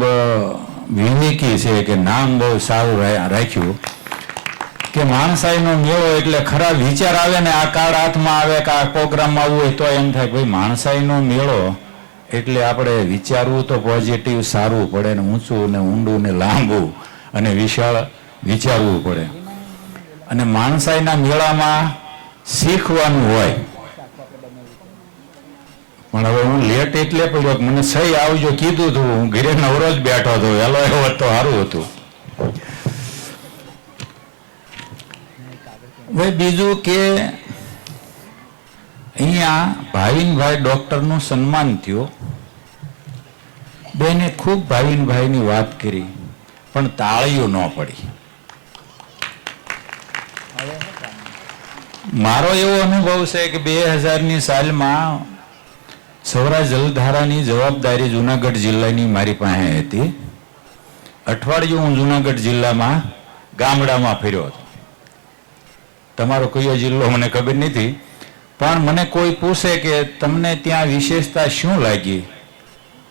વિવેકી છે કે નામ બહુ સારું રાખ્યું કે માણસાઈનો મેળો એટલે ખરા વિચાર આવે ને આ કાર્ડ હાથમાં આવે કે આ પ્રોગ્રામમાં આવવું હોય તો એમ થાય ભાઈ માણસાઈનો મેળો એટલે આપણે વિચારવું તો પોઝિટિવ સારું પડે ને ઊંચું ને ઊંડું ને લાંબુ અને વિશાળ વિચારવું પડે. અને માણસાઈના મેળામાં શીખવાનું હોય. પણ હવે હું લેટ એટલે પડ્યો કે મને સહી આવજો કીધું હતું, હું ઘરે નવરો જ બેઠો હતો, વહેલો એવો તો સારું હતું. હવે બીજું કે અહીંયા ભાવિનભાઈ ડોક્ટરનું સન્માન થયું. બેને ખૂબ ભાવિનભાઈની વાત કરી પણ તાળીઓ ન પડી. મારો એવો અનુભવ છે કે 2000ની સાલમાં સૌરાષ્ટ્ર જલધારાની જવાબદારી જુનાગઢ જિલ્લાની મારી પાસે હતી. અઠવાડિયું હું જુનાગઢ જિલ્લામાં ગામડામાં ફર્યો હતો. તમારો કયો જિલ્લો મને ખબર નથી, પણ મને કોઈ પૂછે કે તમને ત્યાં વિશેષતા શું લાગી,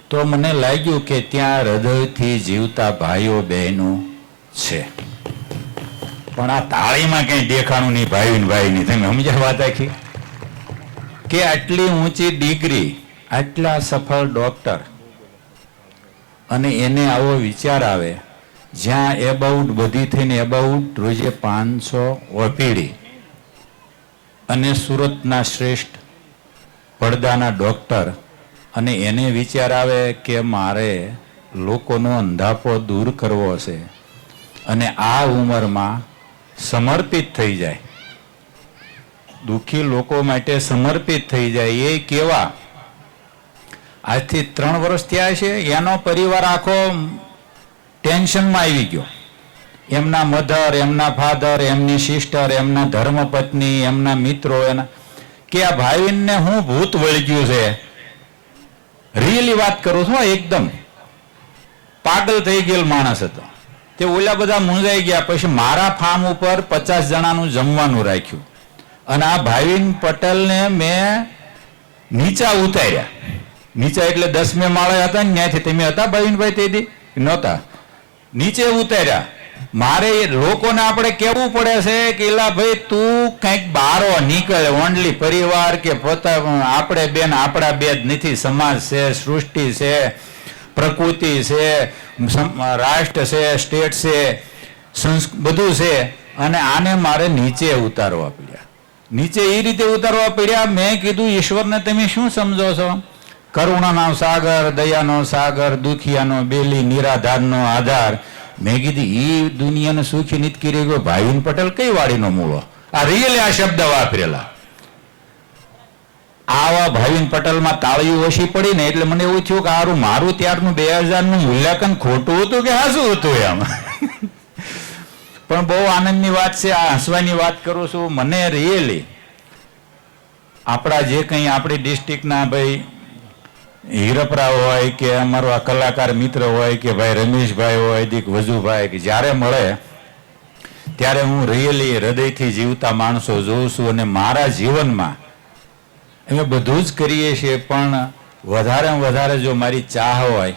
તો મને લાગ્યું કે ત્યાં હૃદયથી જીવતા ભાઈઓ બહેનો છે. પણ આ તાળીમાં કંઈ દેખાણું નહીં ભાઈની. તમે સમજ્યા વાત આખી કે આટલી ઊંચી ડિગ્રી, આટલા સફળ ડોક્ટર અને એને આવો વિચાર આવે જ્યાં એબાઉટ બધી થઈને એબાઉટ રોજે 500 ઓપીડી અને સુરતના શ્રેષ્ઠ પડદાના ડોક્ટર, અને એને વિચાર આવે કે મારે લોકોનો અંધાપો દૂર કરવો છે અને આ ઉંમરમાં સમર્પિત થઈ જાય, દુઃખી લોકો માટે સમર્પિત થઈ જાય. એ કેવા આજથી 3 વર્ષ થયા છે, એનો પરિવાર આખો ટેન્શનમાં આવી ગયો. એમના મધર, એમના ફાધર, એમની સિસ્ટર, એમના ધર્મપત્ની, એમના મિત્રો, એના કે આ ભાઈને હું ભૂત વળી ગયું છે. રિયલી વાત કરું છું, એકદમ પાગલ થઈ ગયેલ માણસ હતો. તે ઓલા બધા મૂંઝાઈ ગયા. પછી મારા ફાર્મ ઉપર 50 જણાનું જમવાનું રાખ્યું અને આ ભાવિન પટેલને મેં નીચા ઉતાર્યા. નીચા એટલે 10મે માળે હતા ને, ત્યાંથી તમે હતા ભાવિનભાઈ તેથી નહોતા, નીચે ઉતાર્યા. મારે લોકોને આપણે કહેવું પડે છે કે એલા ભાઈ તું કંઈક બારો નીકળે, ઓનલી પરિવાર કે પોતા આપણે બેન આપણા બે જ નથી, સમાજ છે, સૃષ્ટિ છે, પ્રકૃતિ છે, રાષ્ટ્ર છે, સ્ટેટ છે, બધું છે. અને આને મારે નીચે ઉતારવા પડ્યા. નીચે એ રીતે ઉતારવા પડ્યા. મેં કીધું ઈશ્વરને તમે શું સમજો છો? કરુણાનો સાગર, દયાનો સાગર, દુખિયાનો બેલી, નિરાધારનો આધાર. મેં કીધું ઈ દુનિયાને સુખી નથી કરી ગયો. ભાવિન પટેલ કઈ વાડીનો મૂળો? આ રિયલી આ શબ્દ વાપરેલા. આવા ભાવિન પટેલમાં તાળીઓ ઓછી પડી ને એટલે મને એવું થયું કે હારું મારું ત્યારનું 2000નું મૂલ્યાંકન ખોટું હતું કે હાસું હતું એમ. પણ બહુ આનંદની વાત છે, આ હસવાની વાત કરું છું. મને રિયલી આપણા જે કંઈ આપણી ડિસ્ટ્રિક્ટના ભાઈ હીરપરા હોય કે અમારો આ કલાકાર મિત્ર હોય કે ભાઈ રમેશભાઈ હોય, દીક વજુભાઈ, કે જ્યારે મળે ત્યારે હું રિયલી હૃદયથી જીવતા માણસો જોઉં છું. અને મારા જીવનમાં અમે બધું જ કરીએ છીએ, પણ વધારેમાં વધારે જો મારી ચાહ હોય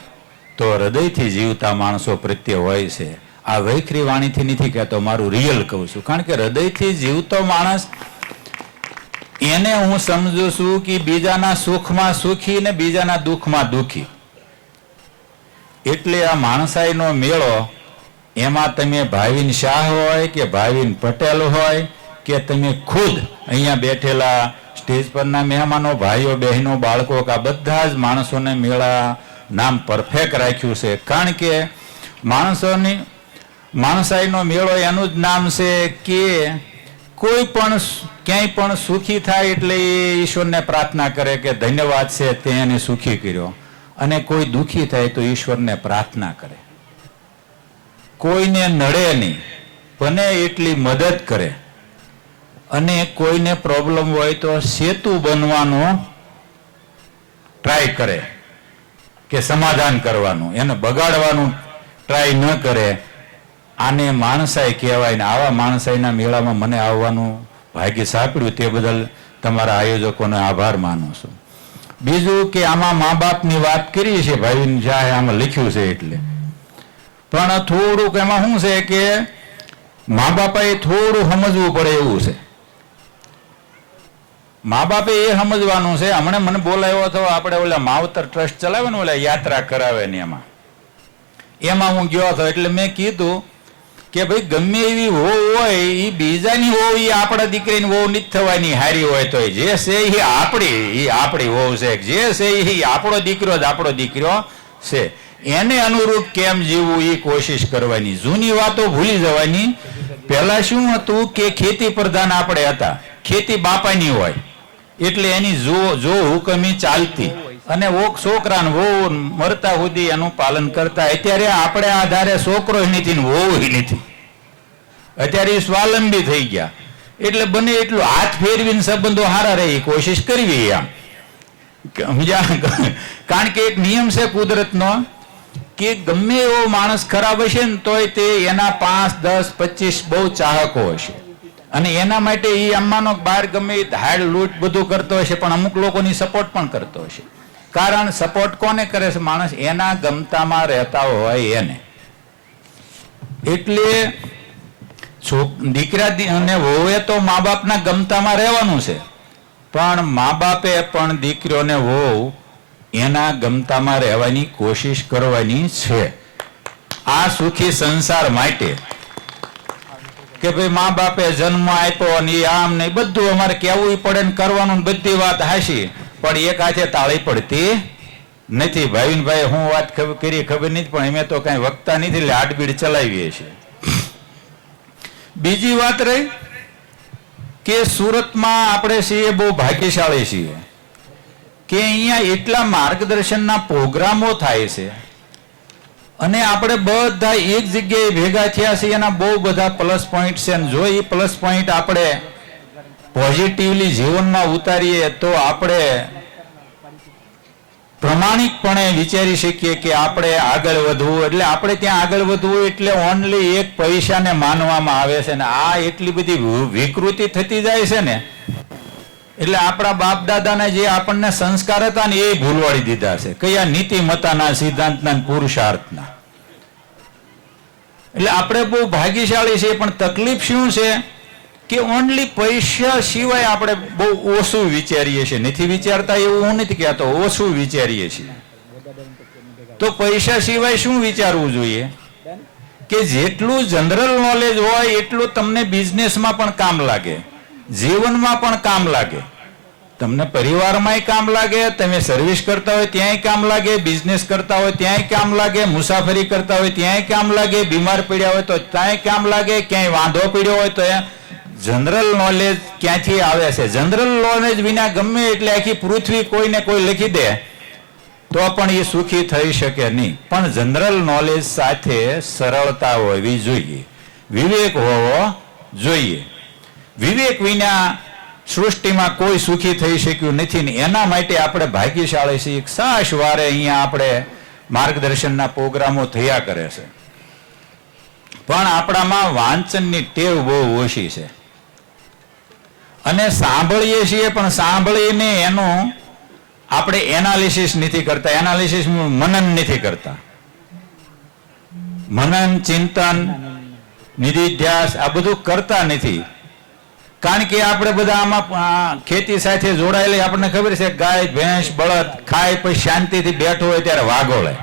તો હૃદયથી જીવતા માણસો પ્રત્યે હોય છે. આ વૈખરી વાણીથી નથી કહેતો, મારું રિયલ કહું છું. કારણ કે હૃદયથી જીવતો માણસ એને હું સમજુ છું કે બીજાના સુખમાં સુખી ને બીજાના દુઃખમાં દુઃખી. એટલે આ માણસાઈનો મેળો, એમાં તમે ભાવિન શાહ હોય કે ભાવિન પટેલ હોય કે તમે ખુદ અહીંયા બેઠેલા સ્ટેજ પરના મહેમાનો, ભાઈઓ બહેનો, બાળકો, આ બધા જ માણસોને મેળા નામ પરફેક્ટ રાખ્યું છે. કારણ કે માણસાઈનો મેળો એનું જ નામ છે કે કોઈ પણ ક્યાંય પણ સુખી થાય એટલે એ ઈશ્વરને પ્રાર્થના કરે કે ધન્યવાદ છે તે એને સુખી કર્યો. અને કોઈ દુઃખી થાય તો ઈશ્વરને પ્રાર્થના કરે. કોઈને નડે નહીં બને એટલી મદદ કરે અને કોઈને પ્રોબ્લેમ હોય તો સેતુ બનવાનો ટ્રાય કરે કે સમાધાન કરવાનું, એને બગાડવાનું ટ્રાય ન કરે. આને માણસાઈ કહેવાય ને આવા માણસાઈના મેળામાં મને આવવાનું ભાગ્ય સાંપડ્યું તે બદલ તમારા આયોજકોનો આભાર માનું છું. બીજું કે આમાં મા બાપની વાત કરી છે, ભાઈ શાહે આમાં લખ્યું છે એટલે, પણ થોડુંક એમાં શું છે કે મા બાપાએ થોડું સમજવું પડે એવું છે. મા બાપે એ સમજવાનું છે. હમણાં મને બોલાવ્યો હતો, આપણે ઓલા માવતર ટ્રસ્ટ ચલાવે ને, ઓલા યાત્રા કરાવે ને એમાં હું ગયો હતો. એટલે મેં કીધું કે ભાઈ ગમે એવી વહુ હોય એ બીજાની વહુ એ આપણા દીકરીની વહુ નથી થવાની હારી હોય તો જે છે એ આપણી વહુ છે, જે છે એ આપણો દીકરો જ આપણો દીકરો છે. એને અનુરૂપ કેમ જીવવું એ કોશિશ કરવાની, જૂની વાતો ભૂલી જવાની. પહેલા શું હતું કે ખેતી પ્રધાન આપણે હતા, ખેતી બાપાની હોય એટલે એની જો હુકમી ચાલતી અને છોકરાને વહુ મરતા સુધી એનું પાલન કરતા. અત્યારે આપણે આધારે છોકરો નથી ને વહુ નથી, અત્યારે સ્વાવલંબી થઈ ગયા. એટલે બને એટલું હાથ ફેરવીને સંબંધો સારા રહે કોશિશ કરવી આમ. કારણ કે એક નિયમ છે કુદરતનો કે ગમે એવો માણસ ખરાબ હશે ને તોય તે એના 5, 10, 25 બહુ ચાહકો હશે અને એના માટે એ આમાંનો બહાર ગમે હાડ લૂંટ બધું કરતો હશે, પણ અમુક લોકોની સપોર્ટ પણ કરતો હશે. કારણ સપોર્ટ કોને કરે છે? માણસ એના ગમતામાં રહેતા હોય એને. એટલે દીકરા અને વહુએ તો મા બાપના ગમતામાં રહેવાનું છે, પણ મા બાપે પણ દીકરીઓને વહુ એના ગમતામાં રહેવાની કોશિશ કરવાની છે આ સુખી સંસાર માટે. કે ભાઈ મા બાપે જન્મ આપ્યો ને આમ ને બધું અમારે કહેવું પડે ને કરવાનું, બધી વાત હાશી, પણ એક હાથે તાળી પડતી નથી. ભાઈ હું વાત કરી ખબર નથી, પણ અમે તો કઈ વખતા નથી એટલે હાડબીડ ચલાવીએ છીએ. બીજી વાત રહી કે સુરતમાં આપણે છીએ બહુ ભાગ્યશાળી છીએ કે અહીંયા એટલા માર્ગદર્શનના પ્રોગ્રામો થાય છે અને આપણે બધા એક જગ્યાએ ભેગા થયા છીએ. એના બહુ બધા પ્લસ પોઈન્ટ છે અને જો એ પ્લસ પોઈન્ટ આપણે પોઝિટિવલી જીવનમાં ઉતારીએ તો આપણે પ્રમાણિકપણે વિચારી શકીએ કે આપણે આગળ વધવું. એટલે આપણે ત્યાં આગળ વધવું એટલે ઓનલી એક પૈસાને માનવામાં આવે છે ને આ એટલી બધી વિકૃતિ થતી જાય છે ને, એટલે આપણા બાપ દાદાના જે આપણને સંસ્કાર હતા ને એ ભૂલવાડી દીધા છે, કયા નીતિમત્તાના, સિદ્ધાંતના, પુરુષાર્થના. એટલે આપણે બહુ ભાગ્યશાળી છીએ, પણ તકલીફ શું છે કે ઓનલી પૈસા સિવાય આપણે બહુ ઓછું વિચારીએ છીએ. નથી વિચારતા એવું હું નથી કહેતો, ઓછું વિચારીએ છીએ. તો પૈસા સિવાય શું વિચારવું જોઈએ કે જેટલું જનરલ નોલેજ હોય એટલું તમને બિઝનેસમાં પણ કામ લાગે, જીવનમાં પણ કામ લાગે, તમને પરિવારમાંય કામ લાગે, તમે સર્વિસ કરતા હોય ત્યાંય કામ લાગે, બિઝનેસ કરતા હોય ત્યાંય કામ લાગે, મુસાફરી કરતા હોય ત્યાંય કામ લાગે, બીમાર પડ્યા હોય તો ત્યાંય કામ લાગે, ક્યાંય વાંધો પડ્યો હોય તો જનરલ નોલેજ ક્યાંથી આવે છે? જનરલ નોલેજ વિના ગમે એટલે આખી પૃથ્વી કોઈને કોઈ લખી દે તો પણ એ સુખી થઈ શકે નહીં. પણ જનરલ નોલેજ સાથે સરળતા હોવી જોઈએ, વિવેક હોવો જોઈએ. વિવેક વિના સૃષ્ટિમાં કોઈ સુખી થઈ શક્યું નથી ને એના માટે આપણે ભાગ્યશાળી છીએ. સાશ વારે અહીંયા આપણે માર્ગદર્શનના પ્રોગ્રામો થયા કરે છે, પણ આપણામાં વાંચનની ટેવ બહુ ઓછી છે અને સાંભળીએ છીએ પણ સાંભળીને એનું આપણે એનાલિસિસ નથી કરતા, એનાલિસિસ મનન નથી કરતા. મનન, ચિંતન, નિધિધ્યાસ આ બધું કરતા નથી. કારણ કે આપણે બધા આમાં ખેતી સાથે જોડાયેલી, આપણને ખબર છે ગાય, ભેંસ, બળદ ખાય પછી શાંતિથી બેઠો હોય ત્યારે વાગોળે,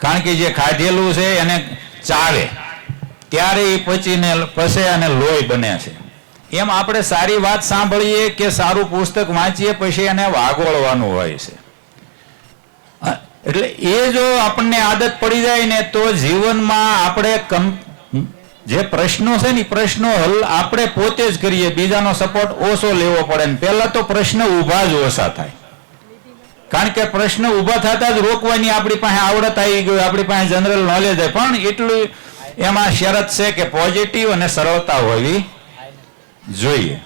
કારણ કે જે ખાધેલું છે એને ચાવે ત્યારે એ પચીને પસે અને લોહી બને છે. એમ આપણે સારી વાત સાંભળીએ કે સારું પુસ્તક વાંચીએ પછી એને વાગોળવાનું હોય છે. એટલે એ જો આપણને આદત પડી જાય ને તો જીવનમાં આપણે જે પ્રશ્નો છે ને પ્રશ્નો હલ આપણે પોતે જ કરીએ, બીજાનો સપોર્ટ ઓછો લેવો પડે ને પહેલા તો પ્રશ્ન ઊભા જ ઓછા થાય. કારણ કે પ્રશ્ન ઊભા થતા જ રોકવાની આપણી પાસે આવડત આવી ગઈ, આપણી પાસે જનરલ નોલેજ હોય, પણ એમાં શરત છે કે પોઝિટિવ અને સરળતા હોવી જોઈએ.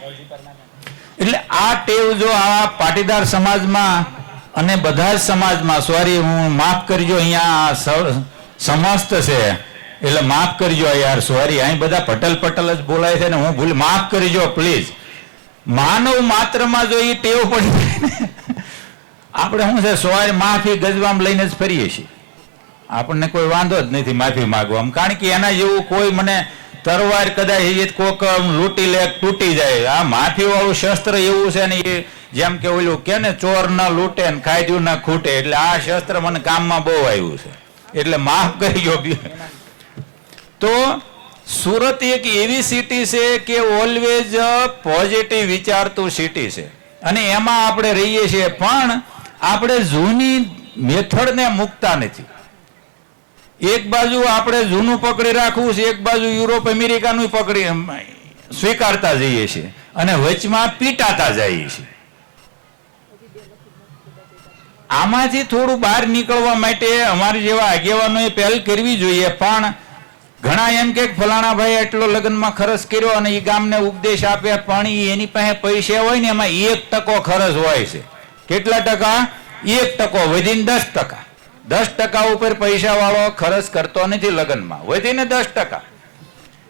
એટલે આ ટેવ જો આ પાટીદાર સમાજમાં અને બધા જ સમાજમાં, સોરી હું માફ કરજો, અહીંયા સમસ્ત છે એટલે માફ કરજો યાર, સોરી, અહીં બધા પટેલ પટેલ જ બોલાય છે ને હું ભૂલ, માફ કરજો પ્લીઝ. માનવ માત્રમાં જો એ ટેવ પડી જાય ને, આપણે શું છે સોરી માફી ગજવામ લઈને જ ફરીએ છીએ, આપણને કોઈ વાંધો જ નથી માફી માંગવામાં, કારણ કે એના જેવું કોઈ મને તરવાર કદાચ કોક લૂંટી લે તૂટી જાય. આ માફી વાળું શસ્ત્ર એવું છે ને, એ જેમ કે ઓલું કે ને ચોર ના લૂંટે ને ખાધ્યું ના ખૂટે, એટલે આ શસ્ત્ર મને કામમાં બહુ આવ્યું છે, એટલે માફ કરજો. તો સુરત એક એવી સિટી છે કે ઓલવેઝ પોઝિટિવ વિચારતું સિટી છે, અને એમાં આપણે રહીએ છીએ, પણ આપણે જૂની મેથડને મૂકતા નથી. એક બાજુ આપણે જૂનું પકડી રાખવું છે, એક બાજુ યુરોપ અમેરિકાનું પકડી સ્વીકારતા જઈએ છીએ, અને વચમાં પીટાતા જઈએ છીએ. આમાંથી થોડું બહાર નીકળવા માટે અમારી જેવા આગેવાનોએ પહેલ કરવી જોઈએ. પણ ઘણા એમ કે ફલાણા ભાઈ એટલો લગ્નમાં ખર્ચ કર્યો અને એ ગામને ઉપદેશ આપ્યા, પણ એની પાસે પૈસા હોય ને એમાં 1% ખર્ચ હોય છે. કેટલા ટકા? 1%, વધીને 10%. 10% ઉપર પૈસા વાળો ખર્ચ કરતો નથી લગ્નમાં, વધીને 10%.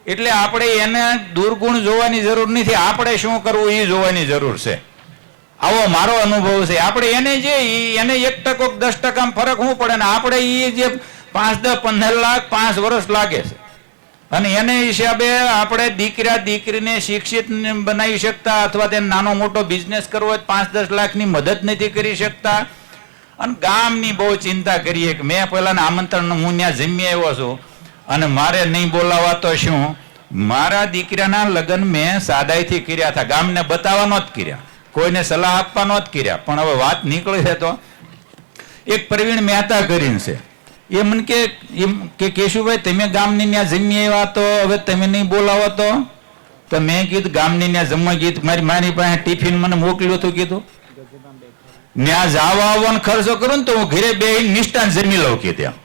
એટલે આપણે એને દુર્ગુણ જોવાની જરૂર નથી, આપણે શું કરવું એ જોવાની જરૂર છે. આવો મારો અનુભવ છે. આપણે એને જે એને 1% 10% ફરક શું પડે ને, આપણે એ જે 5, 10, 15 લાખ 5 વર્ષ લાગે છે, અને એને હિસાબે આપણે દીકરા દીકરીને શિક્ષિત બનાવી શકતા, અથવા તેને નાનો મોટો બિઝનેસ કરવો હોય 5-10 લાખની મદદ નથી કરી શકતા. અને ગામની બહુ ચિંતા કરીએ કે મેં પહેલાના આમંત્રણ હું ત્યાં જમી આવ્યો છું અને મારે નહીં બોલાવા તો શું. મારા દીકરાના લગ્ન મેં સાદાઈથી કર્યા હતા, ગામને બતાવવાનો જ કર્યા, કોઈને સલાહ આપવાનો જ કર્યા. પણ હવે વાત નીકળી છે તો એક પ્રવીણ મહેતા કરીને છે, એ મને કે કેશુભાઈ તમે ગામની ત્યાં જમી આવ્યા તો હવે તમે નહીં બોલાવો તો મેં કીધું ગામની ત્યાં જમવા ગીત મારી પાસે ટિફિન મને મોકલ્યું હતું, કીધું ત્યાં જવા આવવાનો ખર્ચો કરું ને તો હું ઘરે બે નિષ્ઠાન જમી લઉં કે ત્યાં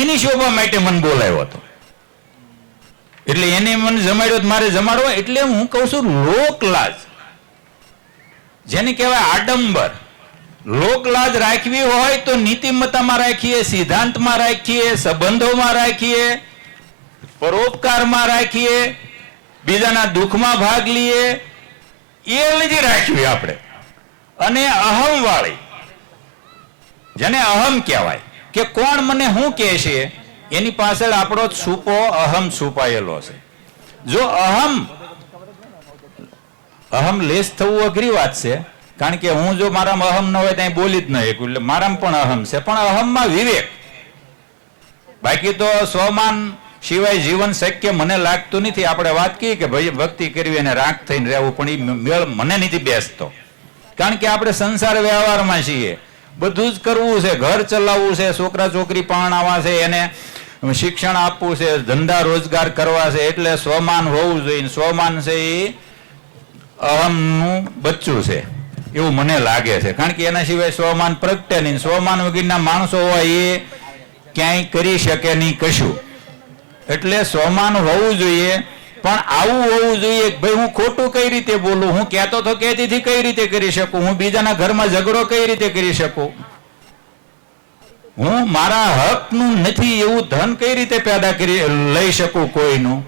એની શોભા માટે મને બોલાવ્યો હતો, એટલે એને મને જમાડ્યો મારે જમાડવો. એટલે હું કહું છું લોકલાજ જેને કહેવાય આડંબર, લોકલાજ રાખવી હોય તો નીતિમત્તામાં રાખીએ, સિદ્ધાંતમાં રાખીએ, સંબંધોમાં રાખીએ, પરોપકારમાં રાખીએ, બીજાના દુઃખમાં ભાગ લઈએ, એ નથી રાખવી આપણે. અને અહમ વાળી, જેને અહમ કહેવાય કે કોણ મને શું કહે છે, એની પાછળ આપણો છૂપો અહમ છુપાયેલો છે. જો અહમ લેસ થવું અઘરી વાત છે, કારણ કે હું જો મારામાં અહમ ન હોય ત્યાં બોલી જ નહીં, એટલે મારામાં પણ અહમ છે, પણ અહમમાં વિવેક. બાકી તો સ્વમાન સિવાય જીવન શક્ય મને લાગતું નથી. આપણે વાત કહીએ કે ભાઈ ભક્તિ કરવી અને રાખ થઈને રહેવું, પણ એ મેળ મને નથી બેસતો, કારણ કે આપણે સંસાર વ્યવહારમાં છીએ, બધું જ કરવું છે, ઘર ચલાવવું છે, છોકરા છોકરી પરણાવવા છે, એને શિક્ષણ આપવું છે, ધંધા રોજગાર કરવા છે, એટલે સ્વમાન હોવું જોઈએ. સ્વમાન છે એ અહમનું બચ્ચું છે એવું મને લાગે છે, કારણ કે એના સિવાય સ્વમાન પ્રગટે નહીં. સ્વમાન વગરના માણસો હોય એ ક્યાંય કરી શકે નહીં કશું. એટલે સ્વમાન હોવું જોઈએ, પણ આવું હોવું જોઈએ કે ભાઈ હું ખોટું કઈ રીતે બોલું, હું કહેતો તો કહેતીથી કઈ રીતે કરી શકું, હું બીજાના ઘરમાં ઝઘડો કઈ રીતે કરી શકું, હું મારા હકનું નથી એવું ધન કઈ રીતે પેદા કરી લઈ શકું કોઈનું,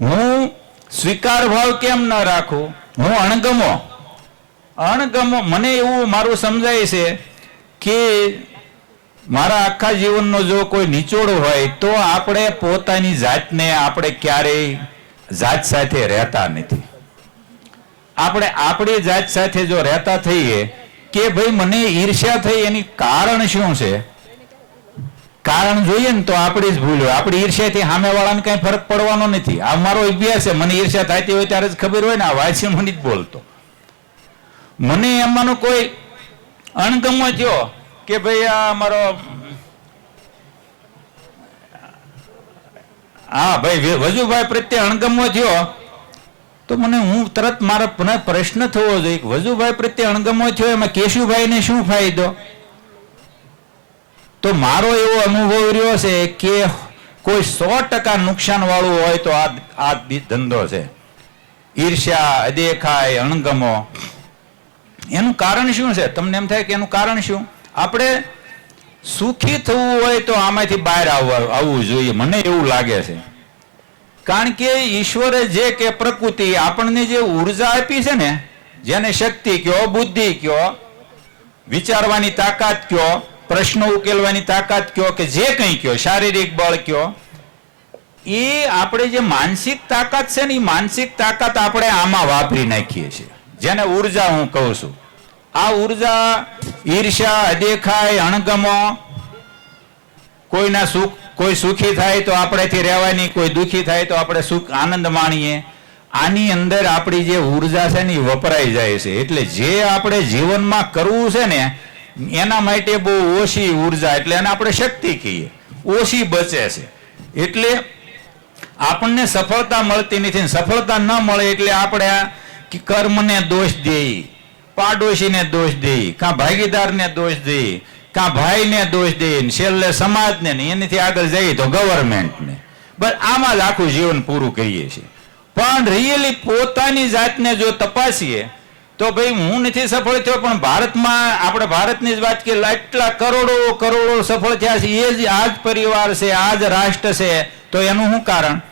હું સ્વીકાર ભાવ કેમ ન રાખું, હું અણગમો મને એવું મારું સમજાય છે કે મારા આખા જીવનનો જો કોઈ નિચોડ હોય તો આપણે પોતાની જાતને આપણે ક્યારેય જાત સાથે રહેતા નથી. આપણે આપણી જાત સાથે જો રહેતા થઈએ કે ભાઈ મને ઈર્ષ્યા થઈ, એની કારણ શું છે, કારણ જોઈએ ને તો આપણી જ ભૂલ હોય. આપણી ઈર્ષ્યાથી સામેવાળાને કઈ ફરક પડવાનો નથી. આ મારો અભ્યાસ છે, મને ઈર્ષ્યા થતી હોય ત્યારે જ ખબર હોય ને, આ વાંચી મને જ બોલતો. મને એમાંનો કોઈ અણગમો થયો કે ભાઈ આ મારો ભાઈ વજુભાઈ પ્રત્યે અણગમો થયો તો હું તરત મારો પ્રશ્ન થવો જોઈએ કે વજુભાઈ પ્રત્યે અણગમો થયો એમાં કેશુભાઈને શું ફાયદો? તો મારો એવો અનુભવ રહ્યો છે કે કોઈ 100% નુકસાન વાળું હોય તો આ ધંધો છે. ઈર્ષ્યા, અદેખાય, અણગમો. એનું કારણ શું છે? તમને એમ થાય કે એનું કારણ શું? આપણે સુખી થવું હોય તો આમાંથી બહાર આવવું જોઈએ, મને એવું લાગે છે. કારણ કે ઈશ્વરે જે કે પ્રકૃતિ આપણને જે ઉર્જા આપી છે ને, જેને શક્તિ કયો, બુદ્ધિ કયો, વિચારવાની તાકાત કયો, પ્રશ્નો ઉકેલવાની તાકાત કયો, કે જે કંઈ કયો, શારીરિક બળ કયો, એ આપણે જે માનસિક તાકાત છે ને, એ માનસિક તાકાત આપણે આમાં વાપરી નાખીએ છીએ, જેને ઉર્જા હું કહું છું. આ ઉર્જા ઈર્ષ્યા, અદેખાય, અણગમો, કોઈના સુખ, કોઈ સુખી થાય તો આપણેથી રહેવાની, કોઈ દુખી થાય તો આપણે સુખ આનંદ માણીએ. આની અંદર આપણી જે ઉર્જા છે ને એ વપરાઈ જાય છે. એટલે જે આપણે જીવનમાં કરવું છે ને એના માટે બહુ ઓછી ઉર્જા, એટલે એને આપણે શક્તિ કહીએ, ઓછી બચે છે. એટલે આપણને સફળતા મળતી નથી. સફળતા ન મળે એટલે આપણે કર્મને દોષ દઈએ, પાડોશીને દોષ દઈએ, કાં ભાગીદારને દોષ દઈએ, કાં ભાઈને દોષ દઈએ, છેલ્લે સમાજને, એનાથી આગળ જઈએ તો ગવર્મેન્ટને. બસ આમાં જ આખું જીવન પૂરું કરીએ છીએ. પણ રિયલી પોતાની જાતને જો તપાસીએ તો ભાઈ હું નથી સફળ થયો, પણ ભારતમાં, આપણે ભારતની જ વાત કરીએ, એટલા કરોડો સફળ થયા છે. એ જ આ જ પરિવાર છે, આ જ રાષ્ટ્ર છે. તો એનું શું કારણ?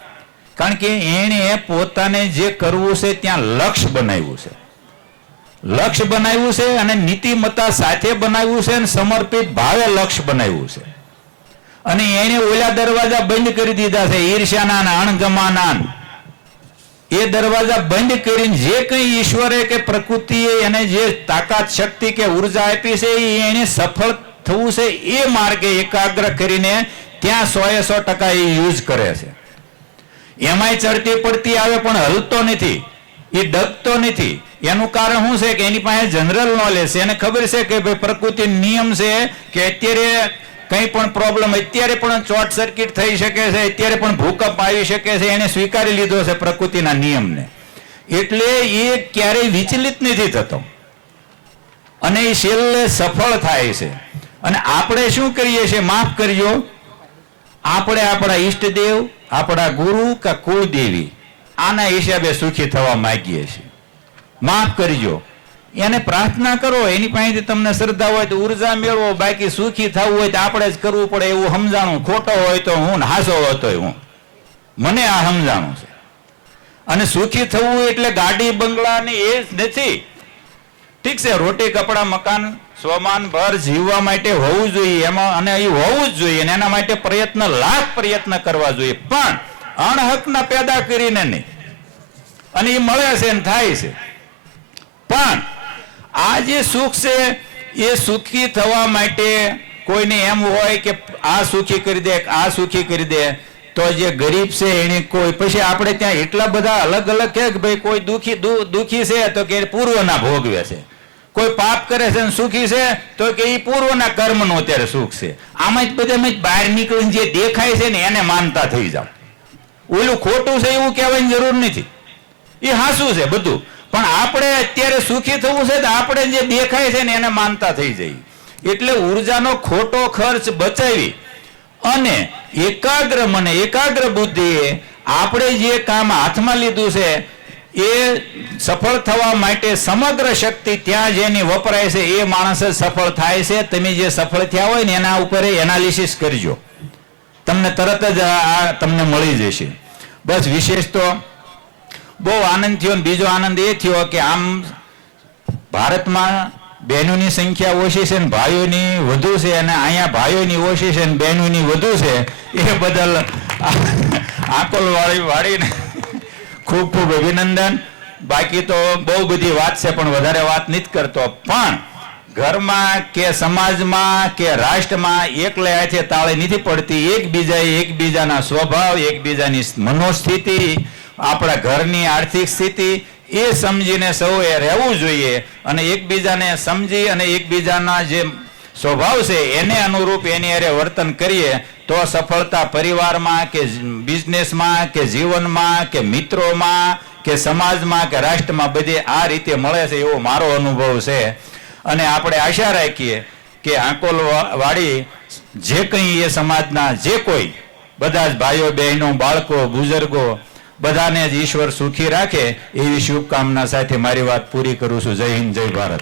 કારણ કે એણે પોતાને જે કરવું છે ત્યાં લક્ષ્ય બનાવ્યું છે. લક્ષ્ય બનાવ્યું છે અને નીતિમત્તા સાથે બનાવ્યું છે અને સમર્પિત ભાવે લક્ષ્ય બનાવ્યું છે. અને એણે ઓલા દરવાજા બંધ કરી દીધા છે, ઈર્ષ્યાના ને અણગમાના. એ દરવાજા બંધ કરીને જે કંઈ ઈશ્વરે કે પ્રકૃતિએ એને જે તાકાત, શક્તિ કે ઉર્જા આપી છે એને સફળ થવું છે એ માર્ગે એકાગ્ર કરીને ત્યાં 100% એ યુઝ કરે છે. એમાંય ચડતી પડતી આવે પણ હલતો નથી, એ ડગતો નથી. એનું કારણ શું છે કે એની પાસે જનરલ નોલેજ છે. એને ખબર છે કે ભાઈ પ્રકૃતિ નિયમ છે કે અત્યારે કંઈ પણ પ્રોબ્લેમ, અત્યારે પણ શોર્ટ સર્કિટ થઈ શકે છે, અત્યારે પણ ભૂકંપ આવી શકે છે. એને સ્વીકારી લીધો છે પ્રકૃતિના નિયમને. એટલે એ ક્યારેય વિચલિત નથી થતો અને એ છેલ્લે સફળ થાય છે. અને આપણે શું કરીએ છીએ? માફ કરજો, આપણે આપણા ઈષ્ટદેવ, આપણા ગુરુ કે કુળદેવી, આના હિસાબે સુખી થવા માંગીએ છીએ. માફ કરજો, એને પ્રાર્થના કરો, એની પાસેથી તમને શ્રદ્ધા હોય તો ઉર્જા મેળવો. બાકી સુખી થવું હોય તો આપણે જ કરવું પડે એવું સમજાણું ખોટો હોય તો હું, હાસો હતો હું, મને આ સમજાણું છે. અને સુખી થવું એટલે ગાડી બંગલા ને એ જ નથી. ઠીક છે, રોટી કપડા મકાન સ્વમાન ભર જીવવા માટે હોવું જોઈએ એમાં, અને એ હોવું જ જોઈએ. એના માટે પ્રયત્ન, લાખ પ્રયત્ન કરવા જોઈએ, પણ અણહકના પેદા કરીને નહીં. અને એ મળે છે ને થાય છે. પણ આ જે સુખ છે એ સુખી થવા માટે કોઈને એમ હોય કે આ સુખી કરી દે, આ સુખી કરી દે, તો જે ગરીબ છે એને કોઈ, પછી આપણે ત્યાં એટલા બધા અલગ અલગ કે ભાઈ કોઈ દુખી છે તો કે પૂર્વના ભોગવે છે, કોઈ પાપ કરે છે ને સુખી છે તો કે એ પૂર્વના કર્મનું અત્યારે સુખ છે. આમાં જ બધા બહાર નીકળીને જે દેખાય છે ને એને માનતા થઈ જાવ. ઓલું ખોટું છે એવું કહેવાની જરૂર નથી, એ હાસું છે બધું. પણ આપણે અત્યારે સુખી થવું છે તો આપણે જે દેખાય છે ને એને માનતા થઈ જઈએ. એટલે ઉર્જાનો ખોટો ખર્ચ બચાવી અને એકાગ્ર મને, એકાગ્ર બુદ્ધિએ આપણે જે કામ હાથમાં લીધું છે એ સફળ થવા માટે સમગ્ર શક્તિ ત્યાં જેની વપરાય છે એ માણસ જ સફળ થાય છે. તમે જે સફળ થયા હોય ને એના ઉપર એનાલિસિસ કરજો, તમને તરત જ આ તમને મળી જશે. બસ વિશેષ તો બહુ આનંદ થયો. બીજો આનંદ એ થયો કે આમ ભારતમાં બહેનોની સંખ્યા ઓછી છે ને ભાઈઓની વધુ છે, અને અહીંયા ભાઈઓની ઓછી છે ને બહેનોની વધુ છે. એ બદલ આકોલવાળીને ખૂબ ખૂબ અભિનંદન. બાકી તો બહુ બધી વાત છે પણ વધારે વાત નથી કરતો. પણ ઘરમાં કે સમાજમાં કે રાષ્ટ્રમાં એકલે હાથે તાળી નથી પડતી. એકબીજાના સ્વભાવ, એકબીજાની મનોસ્થિતિ, આપણા ઘરની આર્થિક સ્થિતિ એ સમજીને સૌએ રહેવું જોઈએ. અને એકબીજાને સમજી અને એકબીજાના જે સ્વભાવ છે એને અનુરૂપ એની હારે વર્તન કરીએ તો સફળતા પરિવારમાં કે બિઝનેસમાં કે જીવનમાં કે મિત્રોમાં કે સમાજમાં કે રાષ્ટ્રમાં બધે આ રીતે મળે છે એવો મારો અનુભવ છે. અને આપણે આશા રાખીએ કે આંકોલ વાળી જે કંઈ એ સમાજના જે કોઈ બધા જ ભાઈઓ બહેનો બાળકો બુઝુર્ગો બધાને જ ઈશ્વર સુખી રાખે એવી શુભકામના સાથે મારી વાત પૂરી કરું છું. જય હિન્દ, જય ભારત.